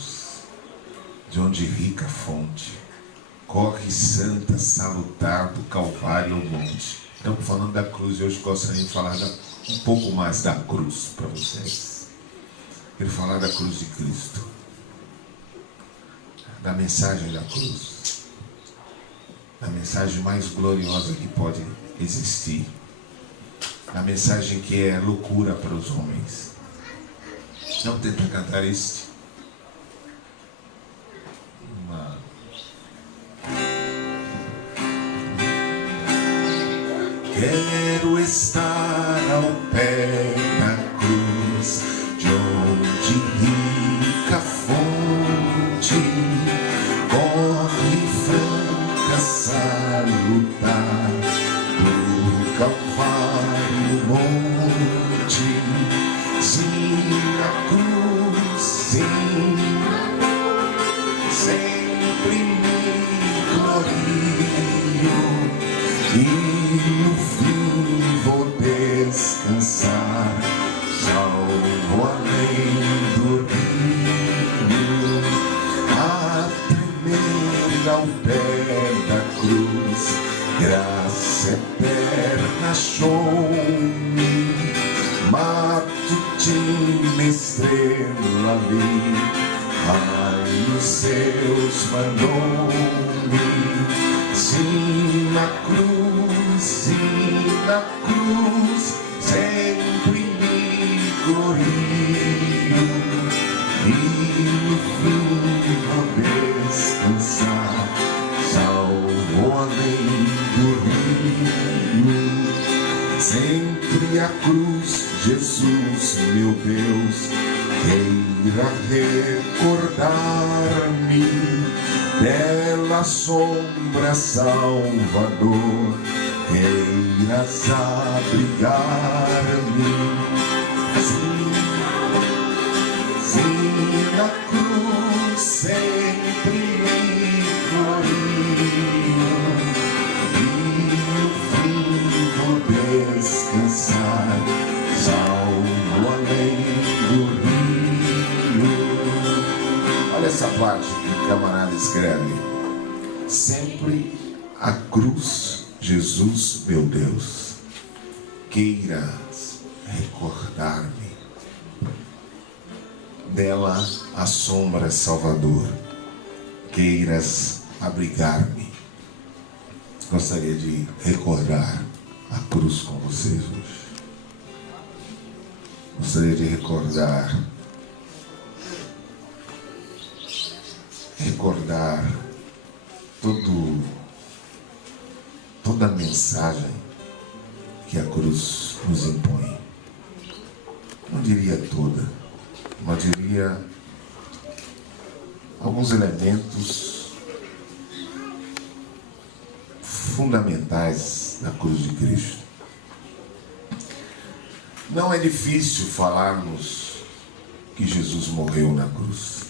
Jesus, de onde rica fonte, corre santa, salutar do Calvário ao monte. Estamos falando da cruz e hoje gostaria de falar um pouco mais da cruz para vocês. Quero falar da cruz de Cristo, da mensagem da cruz, da mensagem mais gloriosa que pode existir, da mensagem que é loucura para os homens. Não tenta cantar este. Quero estar ao pé da cruz, de onde rica fonte corre franca salutar do Calvário monte. Sim, a cruz, sim, sempre me glorio e no fim vou descansar, salvo além do rio, a primeira ao pé da cruz, graça eterna achou-me, matutina estrela ali, raios seus mandou-me. Sim, na cruz, sempre me glorio e no fim vou descansar, salvo além do rio. Sempre a cruz, Jesus, meu Deus, queira recordar-me bela sombra Salvador, queiras abrigar-me. Sim, na cruz sempre me glorio e no fim vou descansar, salvo além do rio. Olha essa parte que o camarada escreve. Sempre a cruz, Jesus, meu Deus, queiras recordar-me. Dela a sombra Salvador, queiras abrigar-me. Gostaria de recordar a cruz com vocês hoje. Gostaria de recordar toda a mensagem que a cruz nos impõe. Não diria toda, mas diria alguns elementos fundamentais da cruz de Cristo. Não é difícil falarmos que Jesus morreu na cruz.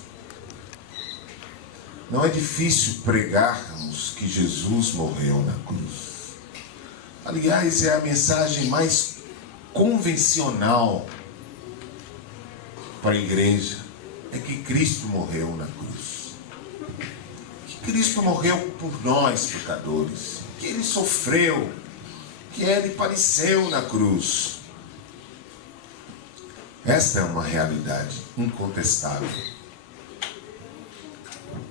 Não é difícil pregarmos que Jesus morreu na cruz. Aliás, é a mensagem mais convencional para a igreja, é que Cristo morreu na cruz. Que Cristo morreu por nós, pecadores. Que Ele sofreu, que Ele padeceu na cruz. Esta é uma realidade incontestável.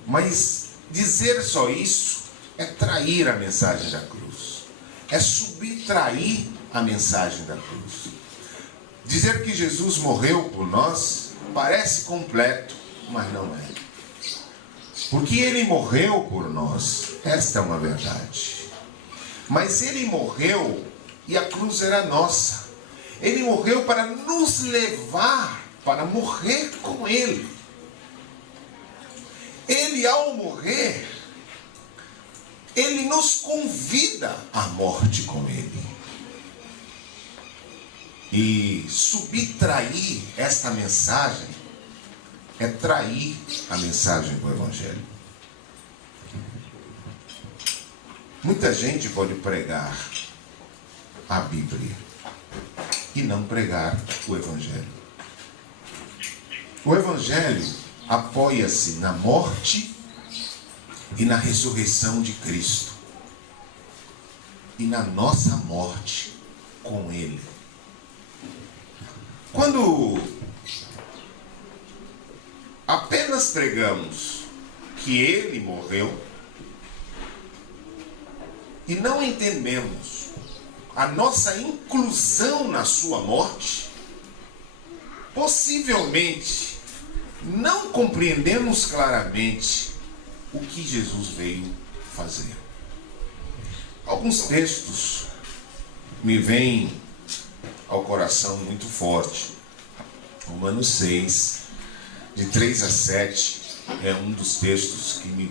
Mas dizer só isso é trair a mensagem da cruz. É subtrair a mensagem da cruz. Dizer que Jesus morreu por nós parece completo, mas não é. Porque Ele morreu por nós, esta é uma verdade. Mas Ele morreu e a cruz era nossa. Ele morreu para nos levar, para morrer com Ele. Ele, ao morrer, Ele nos convida à morte com Ele. E subtrair esta mensagem é trair a mensagem do Evangelho. Muita gente pode pregar a Bíblia e não pregar o Evangelho. O Evangelho apoia-se na morte e na ressurreição de Cristo. E na nossa morte com Ele. Quando apenas pregamos que Ele morreu e não entendemos a nossa inclusão na sua morte, possivelmente não compreendemos claramente o que Jesus veio fazer. Alguns textos me vêm ao coração muito forte. Romanos 6, de 3 a 7, é um dos textos que me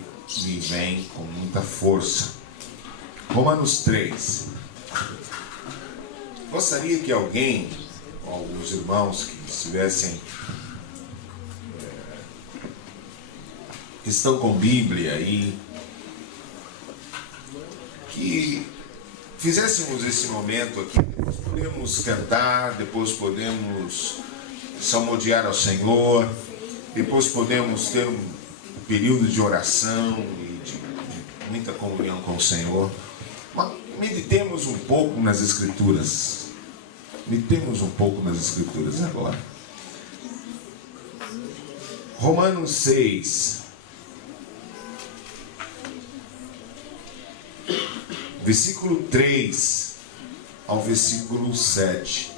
vem com muita força. Romanos 3. Gostaria que alguém, alguns irmãos que estivessem, que estão com Bíblia aí, que fizéssemos esse momento aqui. Depois podemos cantar, depois podemos salmodiar ao Senhor, depois podemos ter um período de oração e de muita comunhão com o Senhor. Mas meditemos um pouco nas Escrituras. Meditemos um pouco nas Escrituras agora. Romanos 6. Versículo 3 ao versículo 7.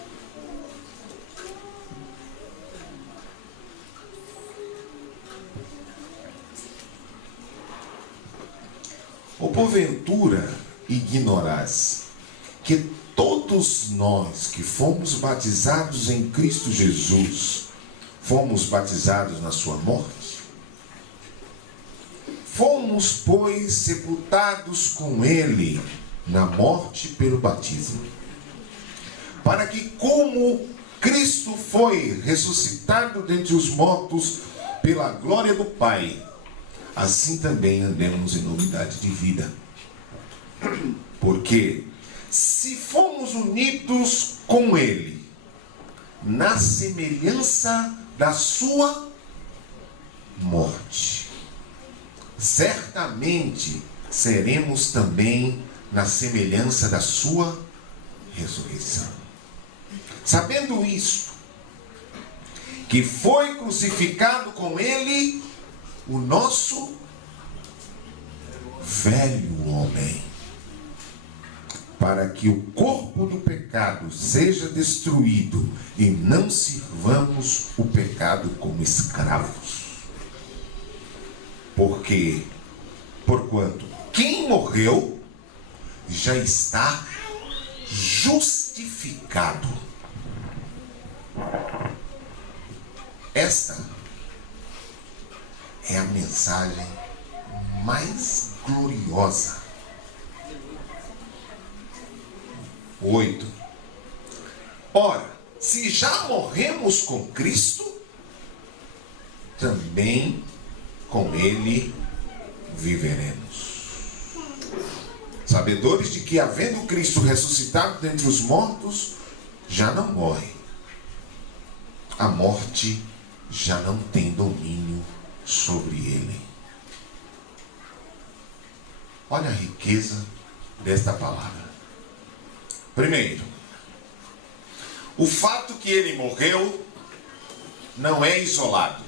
Ou porventura ignorás que todos nós que fomos batizados em Cristo Jesus, fomos batizados na sua morte? Fomos, pois, sepultados com Ele na morte pelo batismo, para que, como Cristo foi ressuscitado dentre os mortos pela glória do Pai, assim também andemos em novidade de vida. Porque, se fomos unidos com Ele, na semelhança da sua morte, certamente seremos também na semelhança da sua ressurreição. Sabendo isto, que foi crucificado com Ele o nosso velho homem, para que o corpo do pecado seja destruído e não sirvamos o pecado como escravos. Porquanto quem morreu já está justificado. Esta é a mensagem mais gloriosa. 8. Ora, se já morremos com Cristo, também com Ele viveremos. Sabedores de que, havendo Cristo ressuscitado dentre os mortos, já não morre. A morte já não tem domínio sobre ele. Olha a riqueza desta palavra. Primeiro, o fato que ele morreu não é isolado.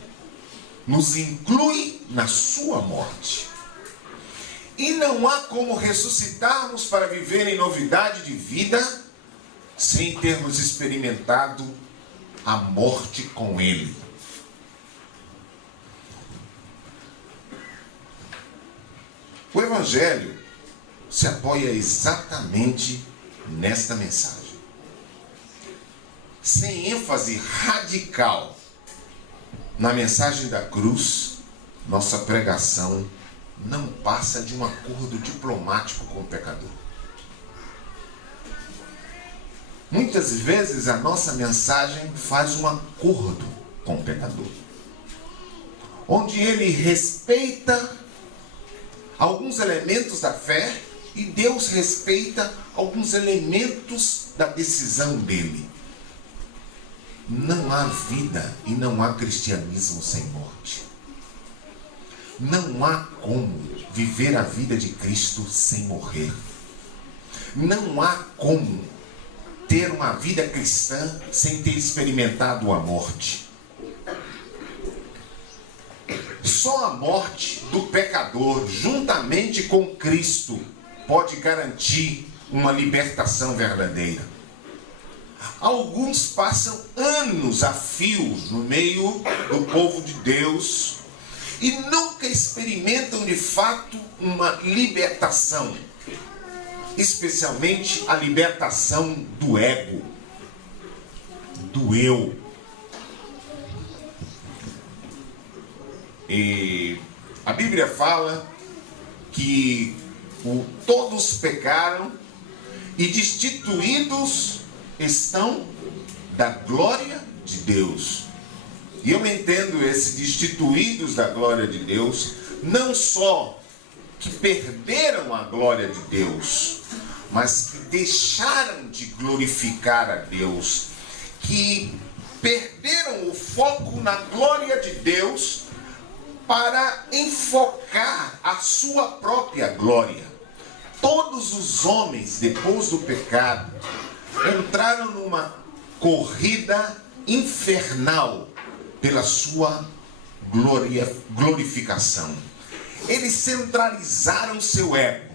Nos inclui na sua morte. E não há como ressuscitarmos para viver em novidade de vida sem termos experimentado a morte com Ele. O Evangelho se apoia exatamente nesta mensagem. Sem ênfase radical na mensagem da cruz, nossa pregação não passa de um acordo diplomático com o pecador. Muitas vezes a nossa mensagem faz um acordo com o pecador, onde ele respeita alguns elementos da fé e Deus respeita alguns elementos da decisão dele. Não há vida e não há cristianismo sem morte. Não há como viver a vida de Cristo sem morrer. Não há como ter uma vida cristã sem ter experimentado a morte. Só a morte do pecador, juntamente com Cristo, pode garantir uma libertação verdadeira. Alguns passam anos a fio no meio do povo de Deus e nunca experimentam de fato uma libertação, especialmente a libertação do ego, do eu. E a Bíblia fala que todos pecaram e destituídos estão da glória de Deus. E eu entendo esse destituídos da glória de Deus, não só que perderam a glória de Deus, mas que deixaram de glorificar a Deus, que perderam o foco na glória de Deus para enfocar a sua própria glória. Todos os homens, depois do pecado, entraram numa corrida infernal pela sua glorificação. Eles centralizaram seu ego.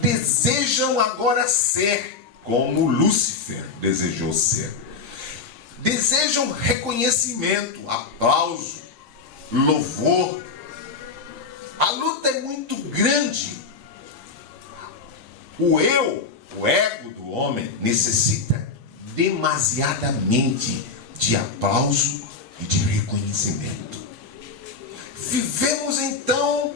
Desejam agora ser como Lúcifer desejou ser. Desejam reconhecimento, aplauso, louvor. A luta é muito grande. O ego do homem necessita demasiadamente de aplauso e de reconhecimento. Vivemos então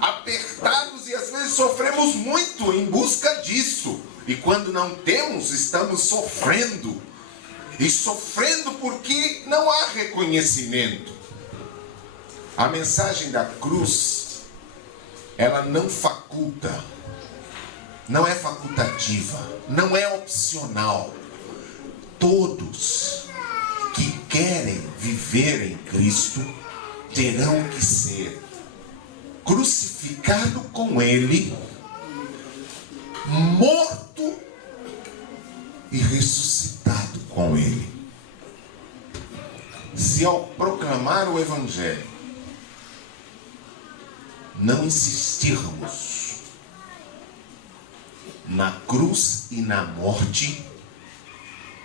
apertados e às vezes sofremos muito em busca disso. E quando não temos, estamos sofrendo. E sofrendo porque não há reconhecimento. A mensagem da cruz, ela não faculta. Não é facultativa, não é opcional. Todos que querem viver em Cristo terão que ser crucificado com Ele, morto e ressuscitado com Ele. Se ao proclamar o Evangelho não insistirmos na cruz e na morte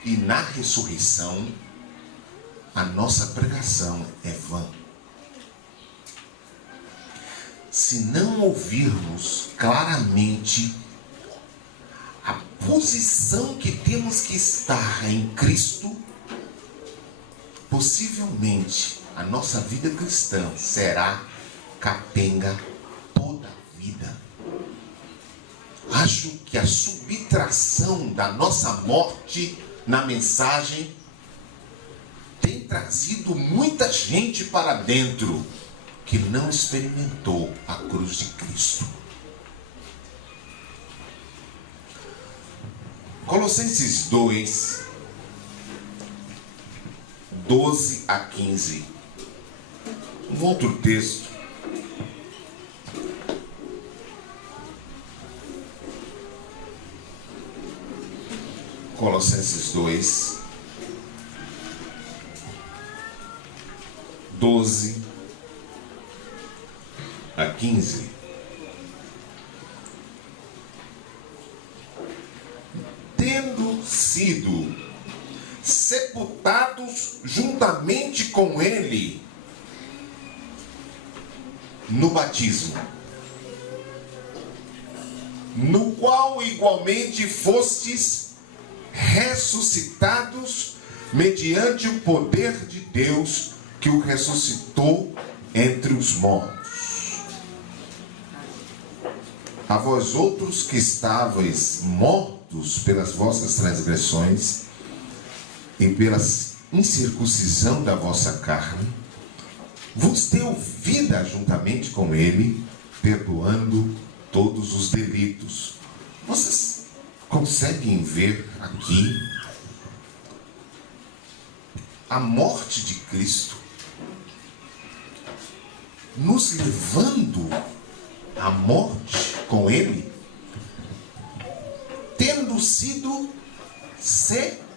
e na ressurreição, a nossa pregação é vã. Se não ouvirmos claramente a posição que temos que estar em Cristo, possivelmente a nossa vida cristã será capenga toda a vida. Acho que a subtração da nossa morte na mensagem tem trazido muita gente para dentro que não experimentou a cruz de Cristo. Colossenses 2, 12 a 15. Um outro texto. Colossenses 2, 12 a 15. Tendo sido sepultados juntamente com Ele no batismo, no qual igualmente fostes ressuscitados mediante o poder de Deus que o ressuscitou entre os mortos. A vós outros que estavais mortos pelas vossas transgressões e pela incircuncisão da vossa carne, vos deu vida juntamente com Ele, perdoando todos os delitos. Vocês conseguem ver aqui a morte de Cristo nos levando à morte com ele, tendo sido sepultados.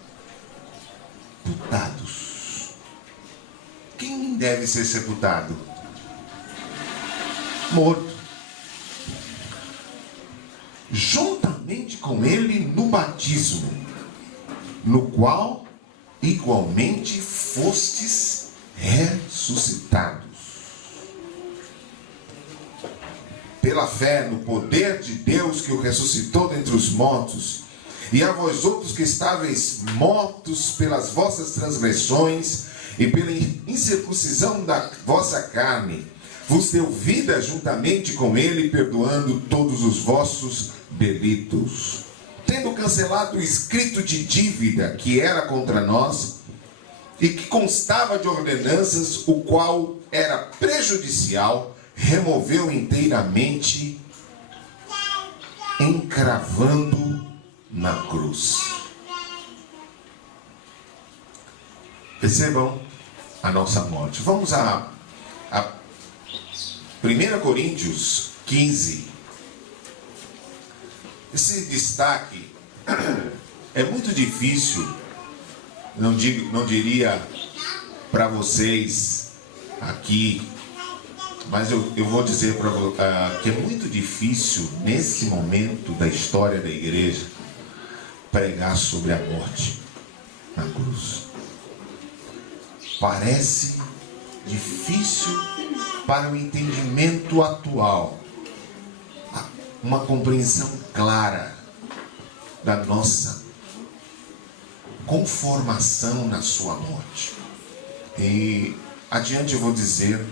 Quem deve ser sepultado? Morto. Juntamente com ele no batismo, no qual igualmente fostes ressuscitados. Pela fé no poder de Deus que o ressuscitou dentre os mortos, e a vós outros que estáveis mortos pelas vossas transgressões e pela incircuncisão da vossa carne, vos deu vida juntamente com ele, perdoando todos os vossos delitos, tendo cancelado o escrito de dívida que era contra nós e que constava de ordenanças, o qual era prejudicial, removeu inteiramente, encravando na cruz. Percebam a nossa morte. Vamos a 1 Coríntios 15. Esse destaque é muito difícil, não diria para vocês aqui, mas eu vou dizer que é muito difícil, nesse momento da história da igreja, pregar sobre a morte na cruz. Parece difícil para o entendimento atual, uma compreensão clara da nossa conformação na sua morte. E adiante eu vou dizer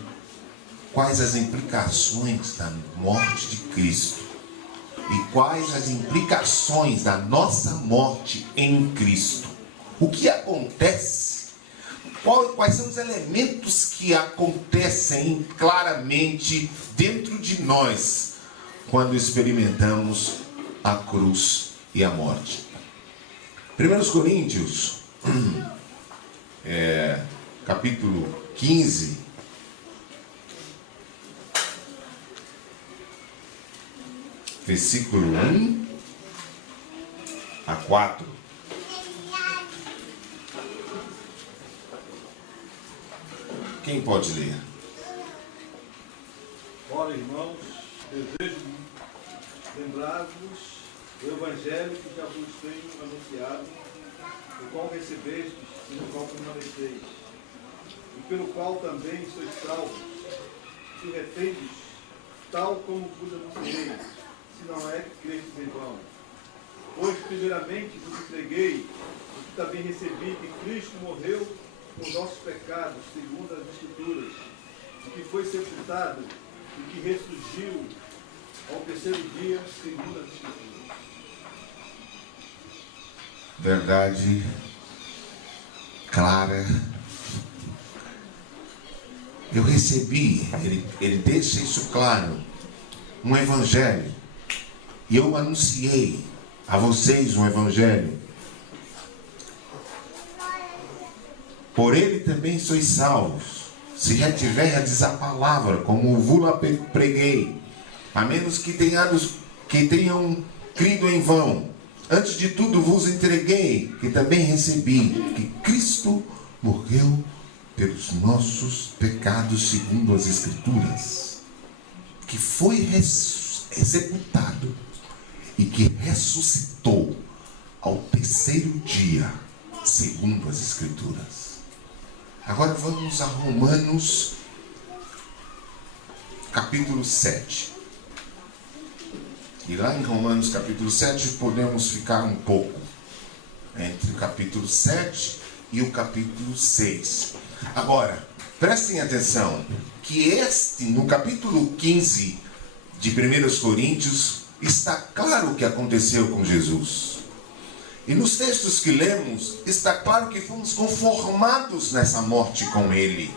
quais as implicações da morte de Cristo e quais as implicações da nossa morte em Cristo. O que acontece? Quais são os elementos que acontecem claramente dentro de nós quando experimentamos a cruz e a morte? 1 Coríntios, capítulo 15, versículo 1 a 4. Quem pode ler? Ora, irmãos, desejo lembrar-vos do Evangelho que já vos tenho anunciado, o qual recebestes e no qual permaneceis, e pelo qual também sois salvos, se retendes, tal como vos anunciei, se não é que crestes em vão. Pois, primeiramente, vos entreguei o que também recebi, que Cristo morreu por nossos pecados, segundo as Escrituras, e que foi sepultado, e que ressurgiu ao terceiro dia, segundo as Escrituras. Verdade clara. Eu recebi, ele deixa isso claro, um evangelho. E eu anunciei a vocês um evangelho. Por ele também sois salvos, se retiverdes a palavra, como vos preguei, a menos que tenham crido em vão. Antes de tudo vos entreguei, que também recebi, que Cristo morreu pelos nossos pecados segundo as Escrituras, que foi sepultado e que ressuscitou ao terceiro dia segundo as Escrituras. Agora vamos a Romanos capítulo 7. E lá em Romanos capítulo 7 podemos ficar um pouco entre o capítulo 7 e o capítulo 6. Agora, prestem atenção que no capítulo 15 de 1 Coríntios está claro o que aconteceu com Jesus. E nos textos que lemos, está claro que fomos conformados nessa morte com Ele.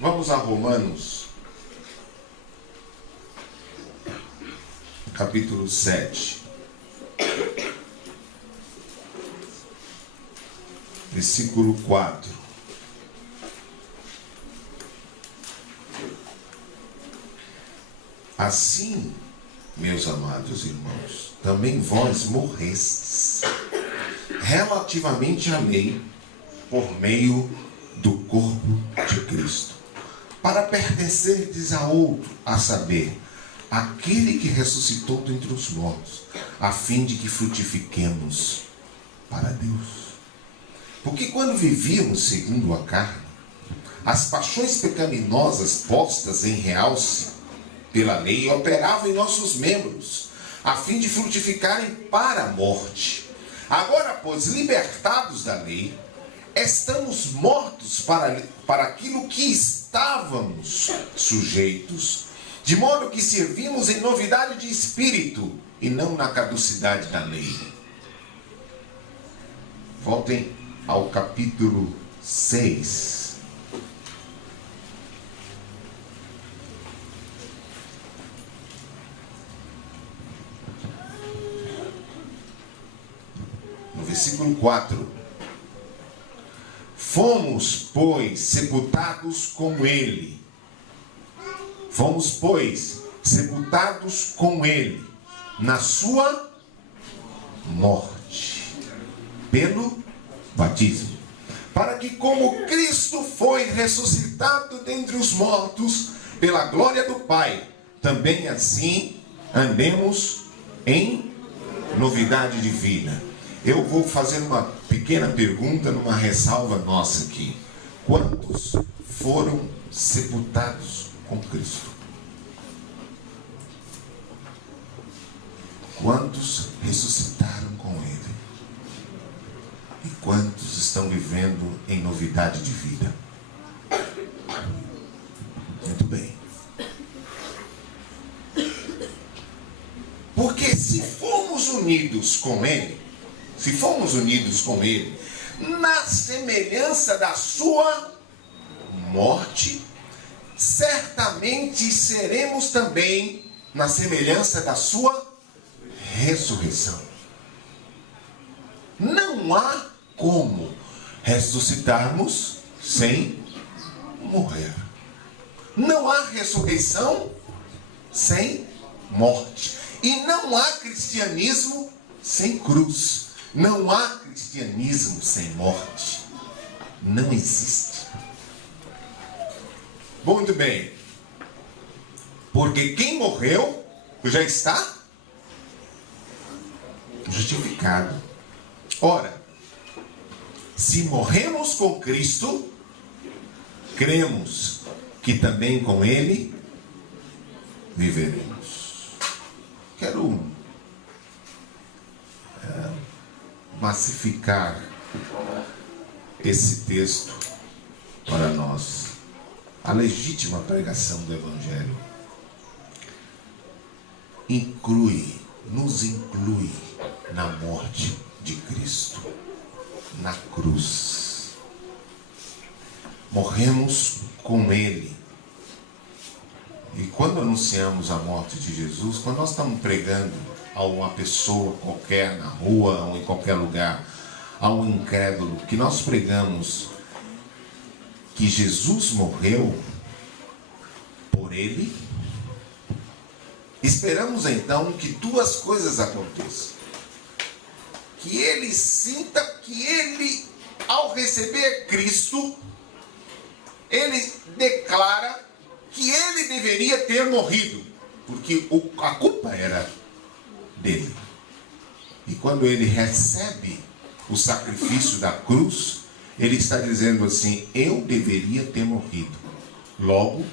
Vamos a Romanos, capítulo 7. Versículo 4. Assim, meus amados irmãos, também vós morrestes relativamente à lei por meio do corpo de Cristo, para pertencerdes a outro, a saber, aquele que ressuscitou dentre os mortos, a fim de que frutifiquemos para Deus. Porque quando vivíamos segundo a carne, as paixões pecaminosas postas em realce pela lei operavam em nossos membros, a fim de frutificarem para a morte. Agora, pois, libertados da lei, estamos mortos para aquilo que estávamos sujeitos, de modo que servimos em novidade de espírito e não na caducidade da lei. Voltem ao capítulo 6. No versículo 4. Fomos, pois, sepultados com ele. Fomos, pois, sepultados com ele na sua morte, pelo batismo, para que, como Cristo foi ressuscitado dentre os mortos pela glória do Pai, também assim andemos em novidade de vida. Eu vou fazer uma pequena pergunta, numa ressalva nossa aqui. Quantos foram sepultados com Cristo? Quantos ressuscitaram com Ele? E quantos estão vivendo em novidade de vida? Muito bem. Porque se formos unidos com Ele, na semelhança da sua morte, certamente seremos também na semelhança da sua ressurreição. Não há como ressuscitarmos sem morrer. Não há ressurreição sem morte. E não há cristianismo sem cruz. Não há cristianismo sem morte. Não existe. Muito bem. Porque quem morreu já está justificado. Ora, se morremos com Cristo, cremos que também com Ele viveremos. Quero massificar esse texto para nós. A legítima pregação do Evangelho nos inclui na morte de Cristo, na cruz. Morremos com Ele. E quando anunciamos a morte de Jesus, quando nós estamos pregando a uma pessoa qualquer na rua ou em qualquer lugar, a um incrédulo, que nós pregamos que Jesus morreu por ele, esperamos então que duas coisas aconteçam. Que ele sinta que ele, ao receber Cristo, ele declara que ele deveria ter morrido, porque a culpa era dele. E quando ele recebe o sacrifício da cruz, ele está dizendo assim: eu deveria ter morrido, logo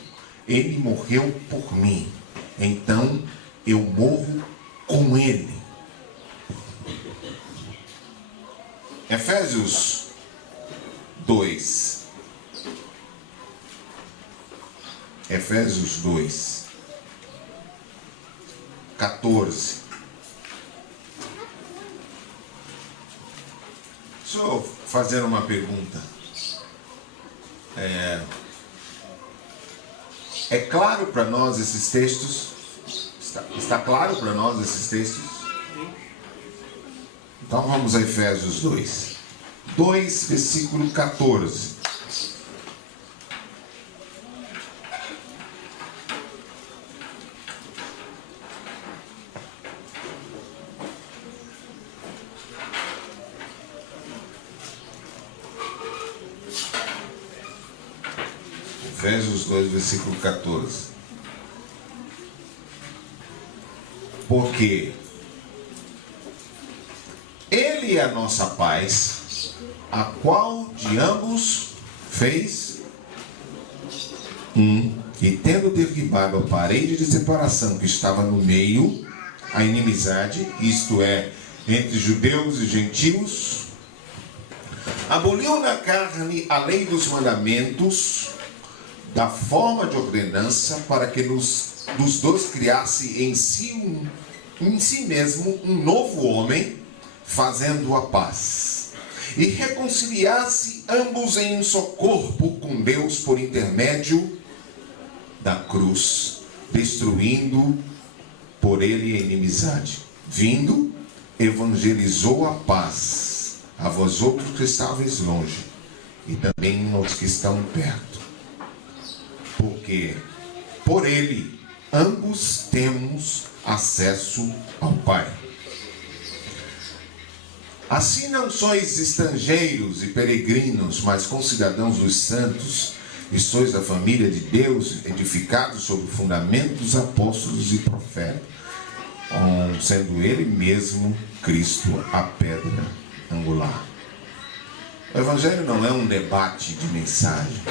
ele morreu por mim, então eu morro com ele. Efésios 2. Efésios 2, 14. Deixa eu fazer uma pergunta. É claro para nós esses textos? Está claro para nós esses textos? Então vamos a Efésios 2. 2, versículo 14. Efésios 2, versículo 14. Porque Ele é a nossa paz, a qual de ambos fez um, e tendo derribado a parede de separação que estava no meio, a inimizade, isto é, entre judeus e gentios, aboliu na carne a lei dos mandamentos, da forma de ordenança, para que dos dois criasse em si mesmo um novo homem, fazendo a paz, e reconciliasse ambos em um só corpo com Deus por intermédio da cruz, destruindo por ele a inimizade. Vindo, evangelizou a paz a vós outros que estáveis longe, e também aos que estão perto. Porque por ele ambos temos acesso ao Pai. Assim não sois estrangeiros e peregrinos, mas concidadãos dos santos, e sois da família de Deus, edificados sobre o fundamento dos apóstolos e profetas, sendo ele mesmo Cristo a pedra angular. O Evangelho não é um debate de mensagem.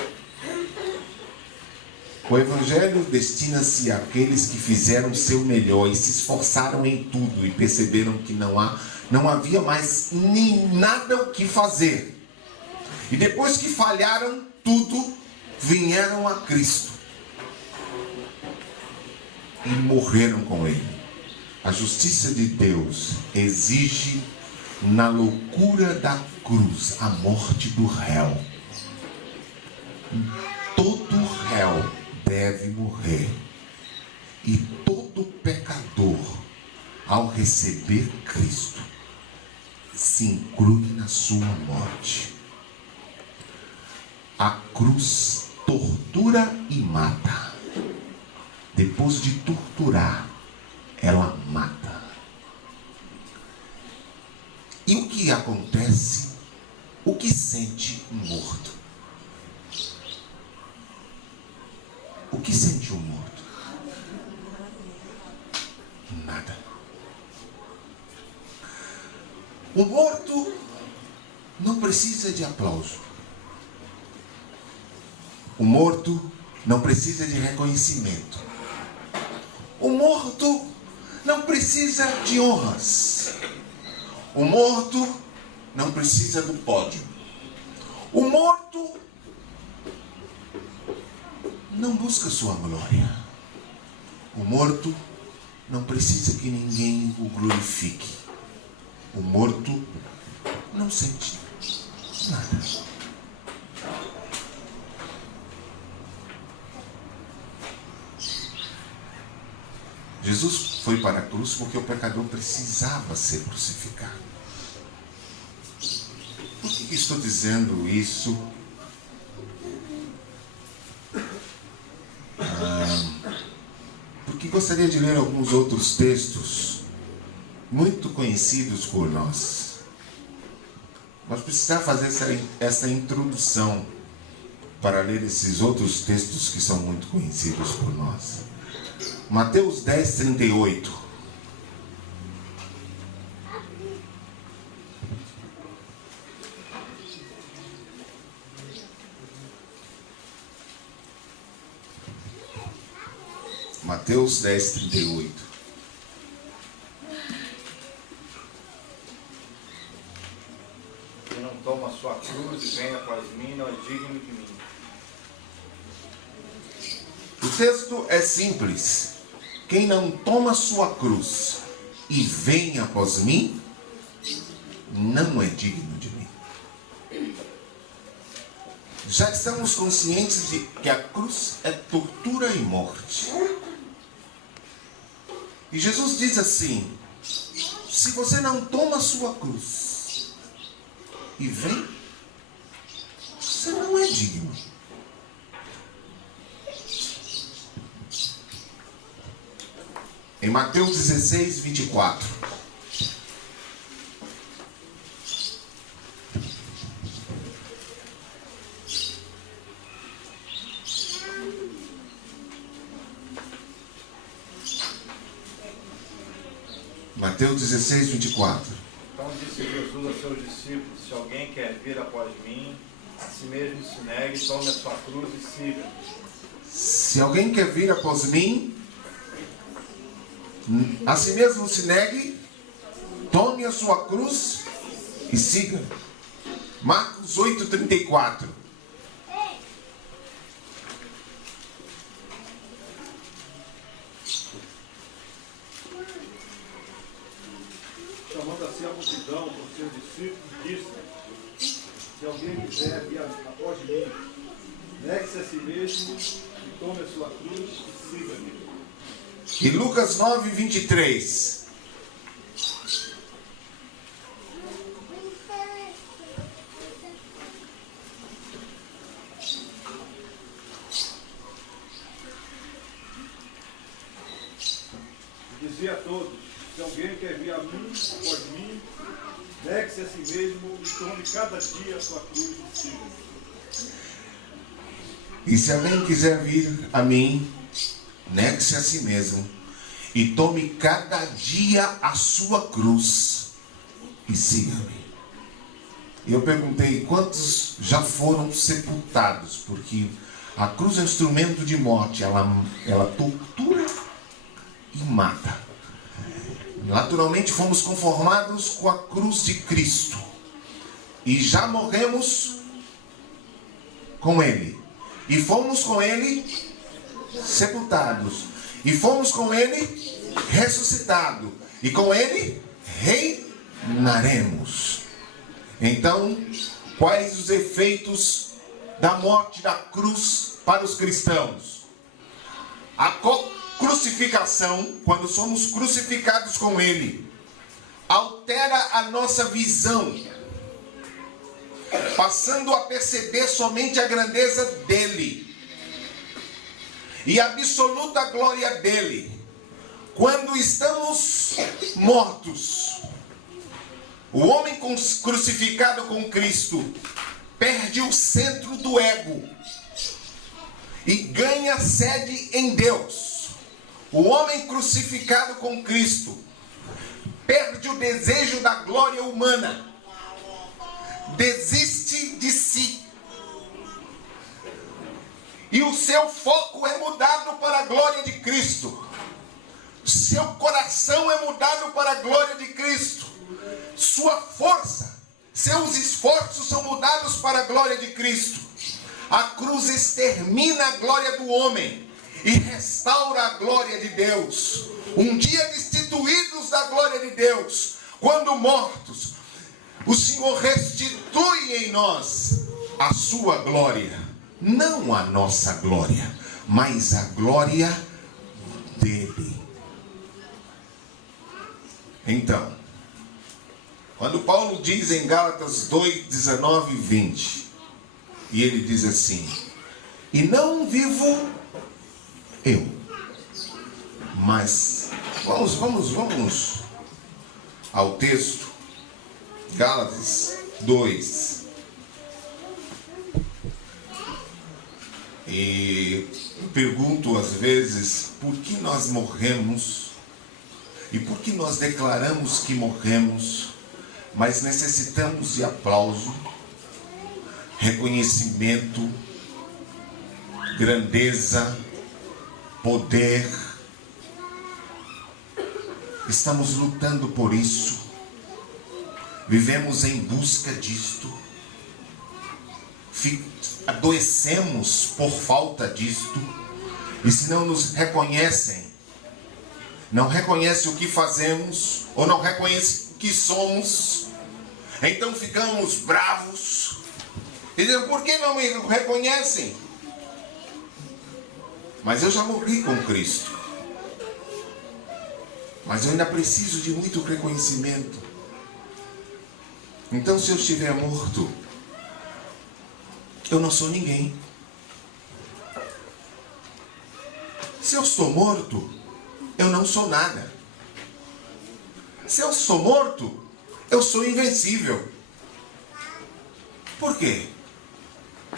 O Evangelho destina-se àqueles que fizeram o seu melhor e se esforçaram em tudo e perceberam que não havia mais nada o que fazer. E depois que falharam tudo, vieram a Cristo e morreram com Ele. A justiça de Deus exige, na loucura da cruz, a morte do réu. Todo réu deve morrer. E todo pecador, ao receber Cristo, se inclui na sua morte. A cruz tortura e mata. Depois de torturar, ela mata. E o que acontece? O que sente um morto? O que sente um morto? Nada. O morto não precisa de aplauso. O morto não precisa de reconhecimento. O morto não precisa de honras. O morto não precisa do pódio. O morto não busca sua glória. O morto não precisa que ninguém o glorifique. O morto não sente nada. Jesus foi para a cruz porque o pecador precisava ser crucificado. Por que estou dizendo isso? Porque gostaria de ler alguns outros textos muito conhecidos por nós. Mas precisava fazer essa introdução para ler esses outros textos que são muito conhecidos por nós. Mateus 10, 38. Mateus 10, 38. Quem não toma a sua cruz e vem após mim, não é digno de mim. O texto é simples. Quem não toma sua cruz e vem após mim, não é digno de mim. Já estamos conscientes de que a cruz é tortura e morte. E Jesus diz assim: se você não toma sua cruz e vem, você não é digno. Em Mateus 16, 24. Mateus 16, 24. Então disse Jesus a seus discípulos: se alguém quer vir após mim, a si mesmo se negue, tome a sua cruz e siga. Se alguém quer vir após mim, a si mesmo se negue, tome a sua cruz e siga. Marcos 8, 34. Chamando assim a multidão por seus discípulos, disse: se alguém quiser vir após mim, negue-se a si mesmo e tome a sua cruz e siga-me. E Lucas 9, 23. Dizia a todos: se alguém quer vir após mim, negue-se a si mesmo e tome cada dia a sua cruz e siga-me. E se alguém quiser vir a mim, negue-se a si mesmo e tome cada dia a sua cruz e siga-me. E eu perguntei: quantos já foram sepultados? Porque a cruz é um instrumento de morte, ela tortura e mata. Naturalmente fomos conformados com a cruz de Cristo e já morremos com Ele, e fomos com Ele sepultados, e fomos com Ele ressuscitados, e com Ele reinaremos. Então, quais os efeitos da morte da cruz para os cristãos? A crucificação, quando somos crucificados com Ele, altera a nossa visão, passando a perceber somente a grandeza dEle e a absoluta glória dEle. Quando estamos mortos, o homem crucificado com Cristo perde o centro do ego e ganha sede em Deus. O homem crucificado com Cristo perde o desejo da glória humana, desiste de si, e o seu foco é mudado para a glória de Cristo. Seu coração é mudado para a glória de Cristo. Sua força, seus esforços são mudados para a glória de Cristo. A cruz extermina a glória do homem e restaura a glória de Deus. Um dia destituídos da glória de Deus, quando mortos, o Senhor restitui em nós a sua glória. Não a nossa glória, mas a glória dele. Então, quando Paulo diz em Gálatas 2, 19 e 20, e ele diz assim: e não vivo eu, mas vamos ao texto. Gálatas 2. E eu pergunto às vezes por que nós morremos e por que nós declaramos que morremos, mas necessitamos de aplauso, reconhecimento, grandeza, poder. Estamos lutando por isso. Vivemos em busca disto. Adoecemos por falta disto. E se não nos reconhecem, não reconhecem o que fazemos, ou não reconhecem o que somos, então ficamos bravos. E dizem: por que não me reconhecem? Mas eu já morri com Cristo. Mas eu ainda preciso de muito reconhecimento. Então, se eu estiver morto, eu não sou ninguém. Se eu estou morto, eu não sou nada. Se eu sou morto, eu sou invencível. Por quê?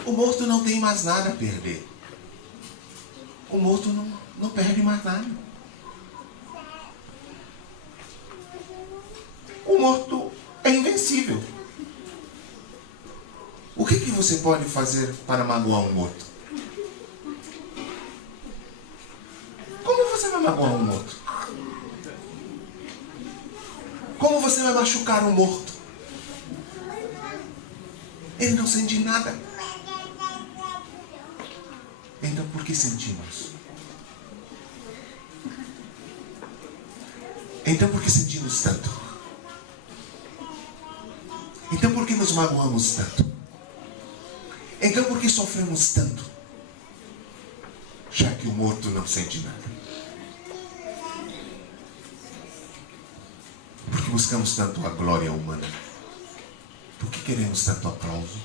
O morto não tem mais nada a perder. O morto não perde mais nada. O morto é invencível. O que você pode fazer para magoar um morto? Como você vai magoar um morto? Como você vai machucar um morto? Ele não sente nada. Então por que sentimos? Então por que sentimos tanto? Então por que nos magoamos tanto? Então por que sofremos tanto? Já que o morto não sente nada. Por que buscamos tanto a glória humana? Por que queremos tanto aplauso?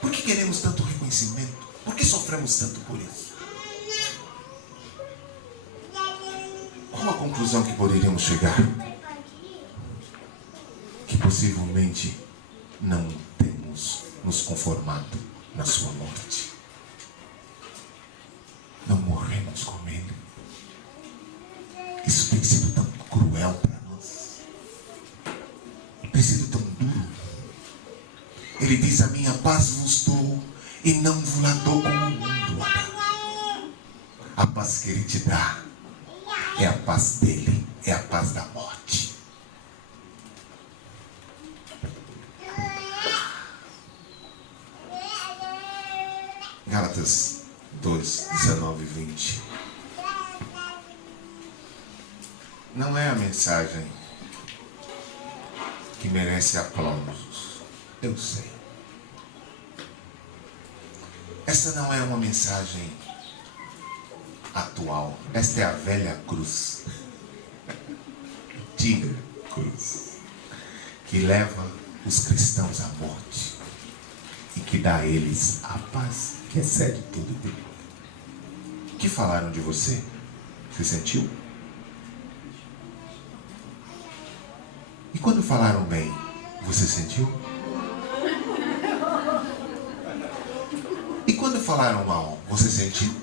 Por que queremos tanto reconhecimento? Por que sofremos tanto por isso? Qual a conclusão que poderíamos chegar? Que possivelmente não temos nos conformado na sua morte. Não morremos com ele. Isso tem sido tão cruel para nós. Tem sido tão duro. Ele diz: a minha paz vos dou e não vos la dou como o mundo a dá. A paz que ele te dá é a paz dele, é a paz da morte. Gálatas 2, 19 e 20. Não é a mensagem que merece aplausos, eu sei. Essa não é uma mensagem atual. Esta é a velha cruz. Antiga cruz. Que leva os cristãos à morte. E que dá a eles a paz que excede tudo e tudo. Que falaram de você? Você sentiu? E quando falaram bem, você sentiu? E quando falaram mal, você sentiu?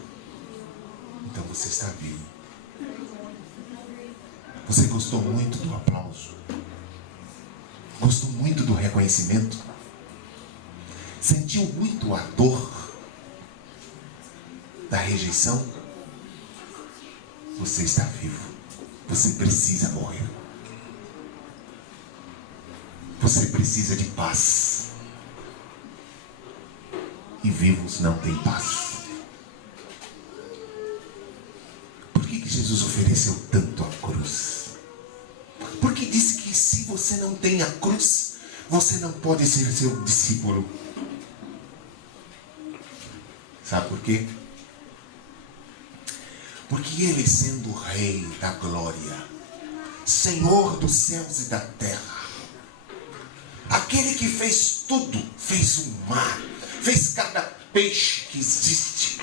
Então você está vivo. Você gostou muito do aplauso? Gostou muito do reconhecimento? Sentiu muito a dor da rejeição? Você está vivo. Você precisa morrer. Você precisa de paz. E vivos não têm paz. Por que Jesus ofereceu tanto a cruz? Porque disse que se você não tem a cruz, você não pode ser seu discípulo. Sabe por quê? Porque ele, sendo o Rei da glória, Senhor dos céus e da terra, aquele que fez tudo, fez o mar, fez cada peixe que existe,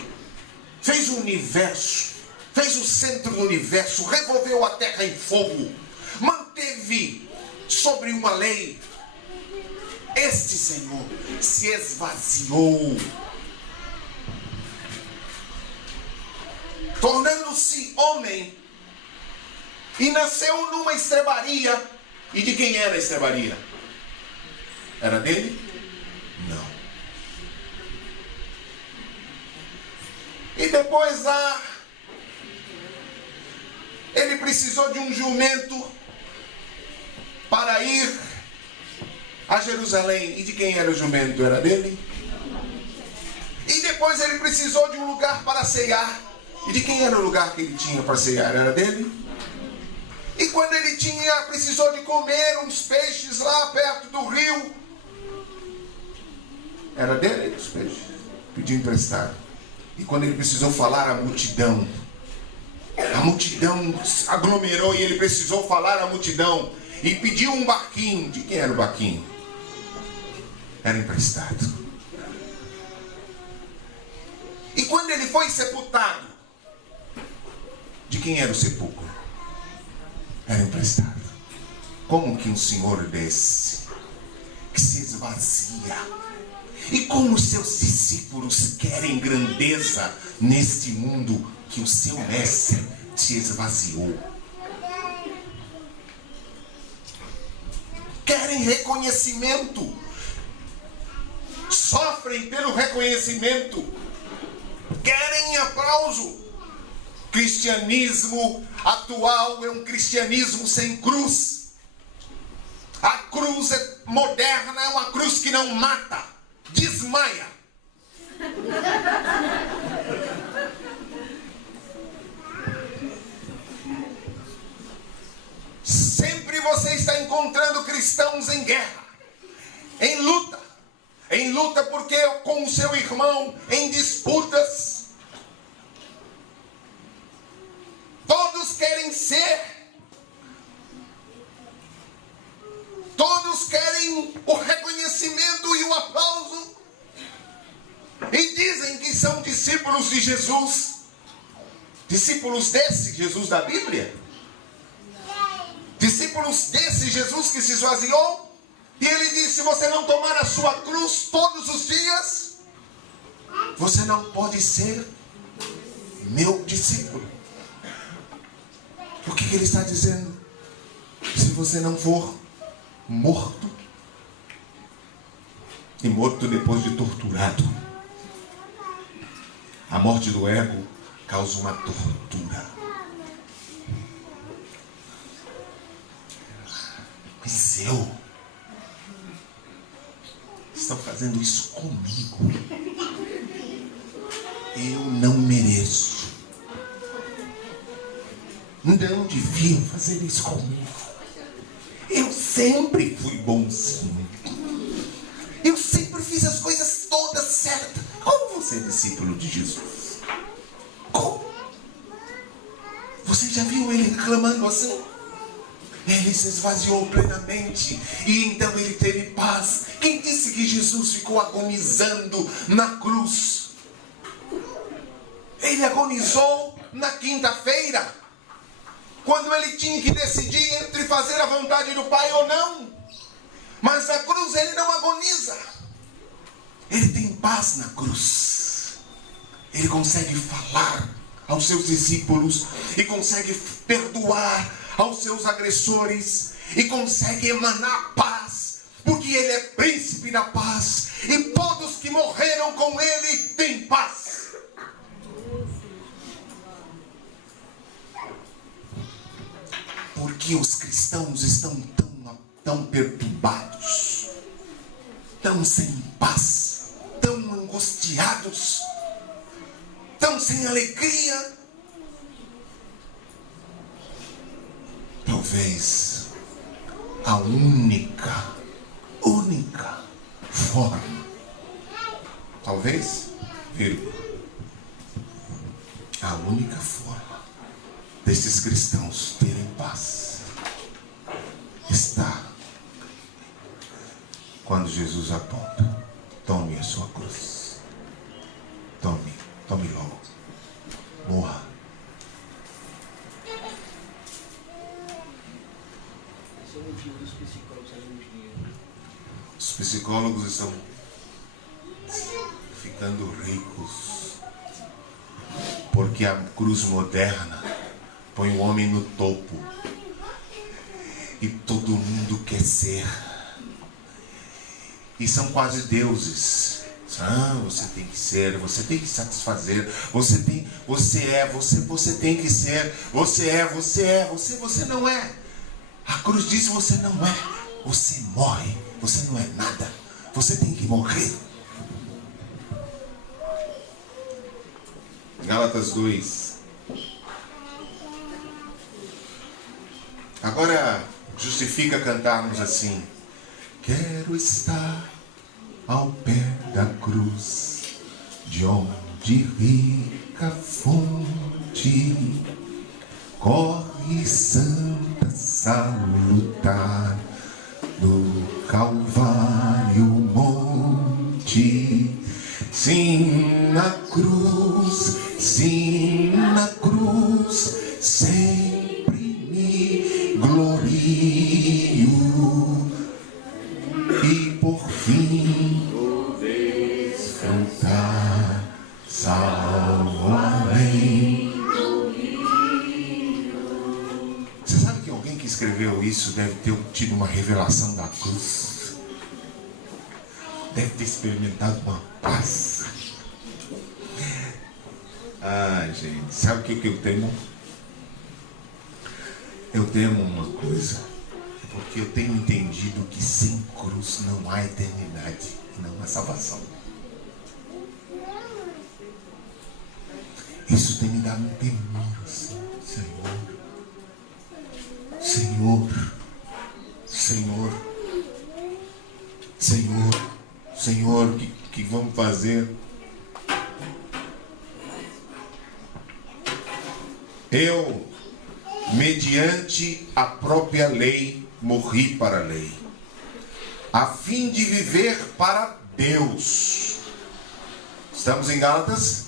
fez o universo, fez o centro do universo, revolveu a terra em fogo, manteve sobre uma lei. Este Senhor se esvaziou, tornando-se homem, e nasceu numa estrebaria. E de quem era a estrebaria? Era dele? Não. E depois ele precisou de um jumento para ir a Jerusalém. E de quem era o jumento? Era dele? E depois ele precisou de um lugar para ceiar. E de quem era o lugar que ele tinha para ceiar? Era dele? E quando ele precisou de comer uns peixes lá perto do rio, era dele os peixes? Pediu emprestado. E quando ele precisou falar à multidão, a multidão aglomerou e ele precisou falar à multidão e pediu um barquinho. De quem era o barquinho? Era emprestado. E quando ele foi sepultado, de quem era o sepulcro? Era emprestado. Como que um senhor desse, que se esvazia, e como os seus discípulos querem grandeza neste mundo que o seu mestre se esvaziou? querem reconhecimento, sofrem pelo reconhecimento, querem aplauso. Cristianismo atual é um cristianismo sem cruz. A cruz moderna é uma cruz que não mata, desmaia. Sempre você está encontrando cristãos em guerra, em luta porque com o seu irmão, em disputas. Todos querem ser, todos querem o reconhecimento e o aplauso, e dizem que são discípulos de Jesus, discípulos desse Jesus da Bíblia, discípulos desse Jesus que se esvaziou, e ele disse: se você não tomar a sua cruz todos os dias, você não pode ser meu discípulo. O que ele está dizendo? Se você não for morto, e morto depois de torturado, a morte do ego causa uma tortura. Mas estão fazendo isso comigo. Eu não mereço. Não deviam fazer isso comigo. Eu sempre fui bonzinho. Eu sempre fiz as coisas todas certas. Como você é discípulo de Jesus? Como? Você já viu ele reclamando assim? Ele se esvaziou plenamente e então ele teve paz. Quem disse que Jesus ficou agonizando na cruz? Ele agonizou na quinta-feira, quando ele tinha que decidir entre fazer a vontade do Pai ou não. Mas na cruz ele não agoniza. Ele tem paz na cruz. Ele consegue falar aos seus discípulos e consegue perdoar aos seus agressores e consegue emanar paz, porque ele é príncipe da paz e todos que morreram com ele têm paz. Porque os cristãos estão tão perturbados, tão sem paz, tão angustiados, tão sem alegria. Talvez a única forma, talvez, a única forma desses cristãos terem paz está quando Jesus aponta: tome a sua cruz, tome logo, morra. Esse é o motivo dos psicólogos hoje em dia. Os psicólogos estão ficando ricos porque a cruz moderna põe o homem no topo e todo mundo quer ser, e são quase deuses. Você tem que ser, você tem que satisfazer, você tem que ser, você não é. A cruz diz: você não é, você morre, você não é nada, você tem que morrer. Gálatas 2. Agora justifica cantarmos assim: quero estar ao pé da cruz, de onde rica fonte corre santa salutar, do Calvário monte. Sim, na cruz, sempre me glorio, e por fim vou desfrutar, salvo além. Você sabe que alguém que escreveu isso deve ter tido uma revelação da cruz. Deve ter experimentado uma paz. Ah, gente, sabe o que eu temo? Eu temo uma coisa, porque eu tenho entendido que sem cruz não há eternidade, não há salvação. Isso tem me dado um temor, assim, Senhor, o que vamos fazer? Eu, mediante a própria lei, morri para a lei, a fim de viver para Deus. Estamos em Gálatas?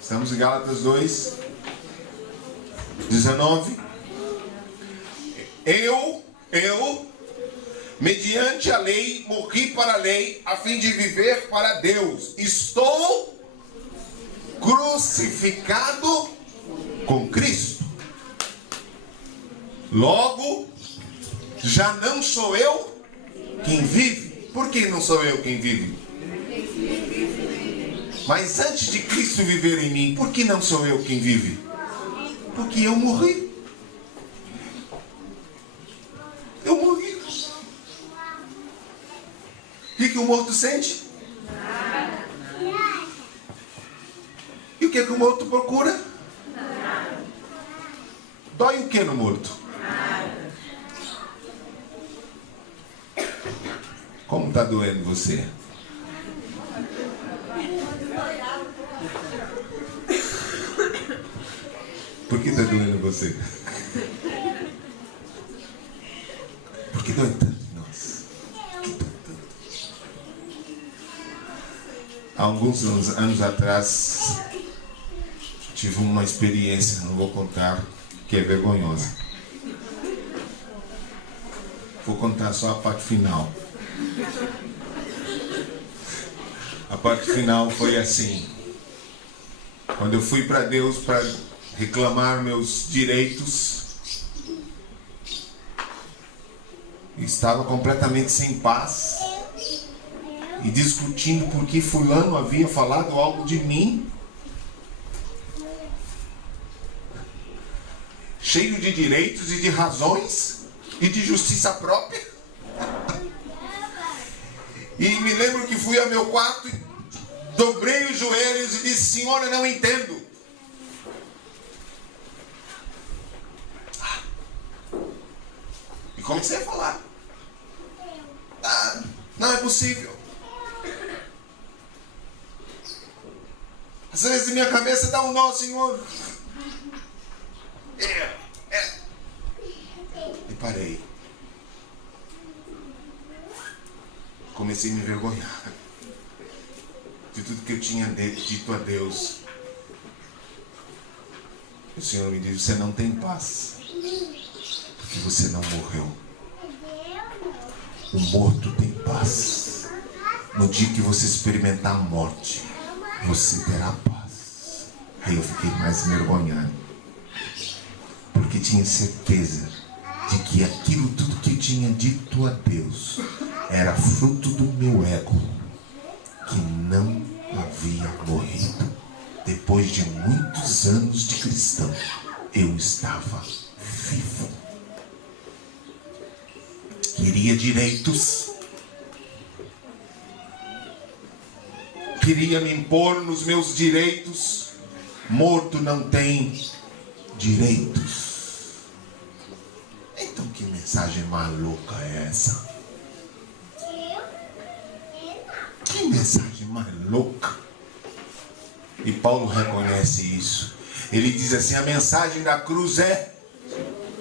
Estamos em Gálatas 2, 19. Eu, mediante a lei, morri para a lei, a fim de viver para Deus. Estou crucificado com Cristo. Logo, já não sou eu quem vive. Por que não sou eu quem vive? Mas antes de Cristo viver em mim, por que não sou eu quem vive? Porque eu morri. Eu morri. O que o morto sente? E o que o morto procura? Dói o que no morto? Como está doendo você? Por que está doendo você? Por que dói tanto em nós? Há alguns anos atrás, tive uma experiência, não vou contar, que é vergonhosa. Vou contar só a parte final. A parte final foi assim. Quando eu fui para Deus para reclamar meus direitos, estava completamente sem paz e discutindo por que fulano havia falado algo de mim, cheio de direitos e de razões e de justiça própria. E me lembro que fui ao meu quarto e dobrei os joelhos e disse: Senhor, eu não entendo. E comecei a falar. Não é possível. Às vezes minha cabeça dá um nó, Senhor. E parei. Comecei a me envergonhar de tudo que eu tinha dito a Deus. O Senhor me disse: você não tem paz, porque você não morreu. O morto tem paz. No dia que você experimentar a morte, você terá paz. Aí eu fiquei mais envergonhado, porque tinha certeza de que aquilo tudo que eu tinha dito a Deus era fruto do meu ego, que não havia morrido. Depois de muitos anos de cristão, eu estava vivo. Queria direitos, queria me impor nos meus direitos. Morto não tem direitos. Então que mensagem maluca é essa? Que mensagem mais louca. E Paulo reconhece isso. Ele diz assim: a mensagem da cruz é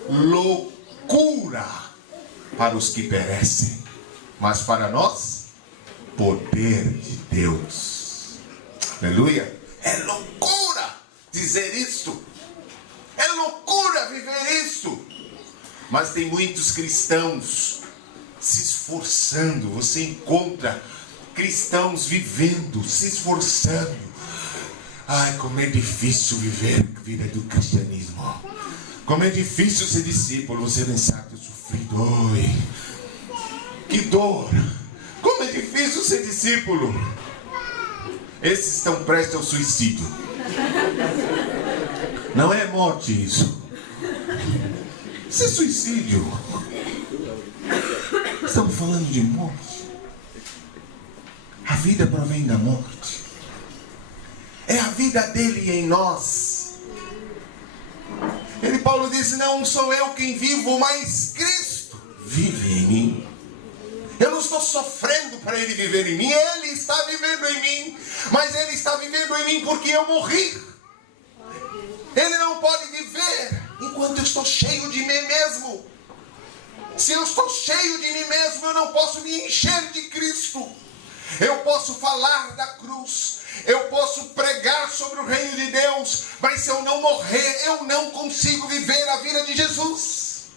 loucura para os que perecem, mas para nós, poder de Deus. Aleluia. É loucura dizer isto. É loucura viver isto. Mas tem muitos cristãos se esforçando. Você encontra cristãos vivendo, se esforçando. Ai, como é difícil viver a vida do cristianismo. Como é difícil ser discípulo. Você nem sabe, eu sofrido. Oi, que dor. Como é difícil ser discípulo. Esses estão prestes ao suicídio. Não é morte isso. Isso é suicídio. Estamos falando de morte. A vida provém da morte. É a vida dele em nós. Paulo disse, não sou eu quem vivo, mas Cristo vive em mim. Eu não estou sofrendo para Ele viver em mim. Ele está vivendo em mim. Mas Ele está vivendo em mim porque eu morri. Ele não pode viver enquanto eu estou cheio de mim mesmo. Se eu estou cheio de mim mesmo, eu não posso me encher de Cristo. Eu posso falar da cruz. Eu posso pregar sobre o reino de Deus. Mas se eu não morrer, eu não consigo viver a vida de Jesus.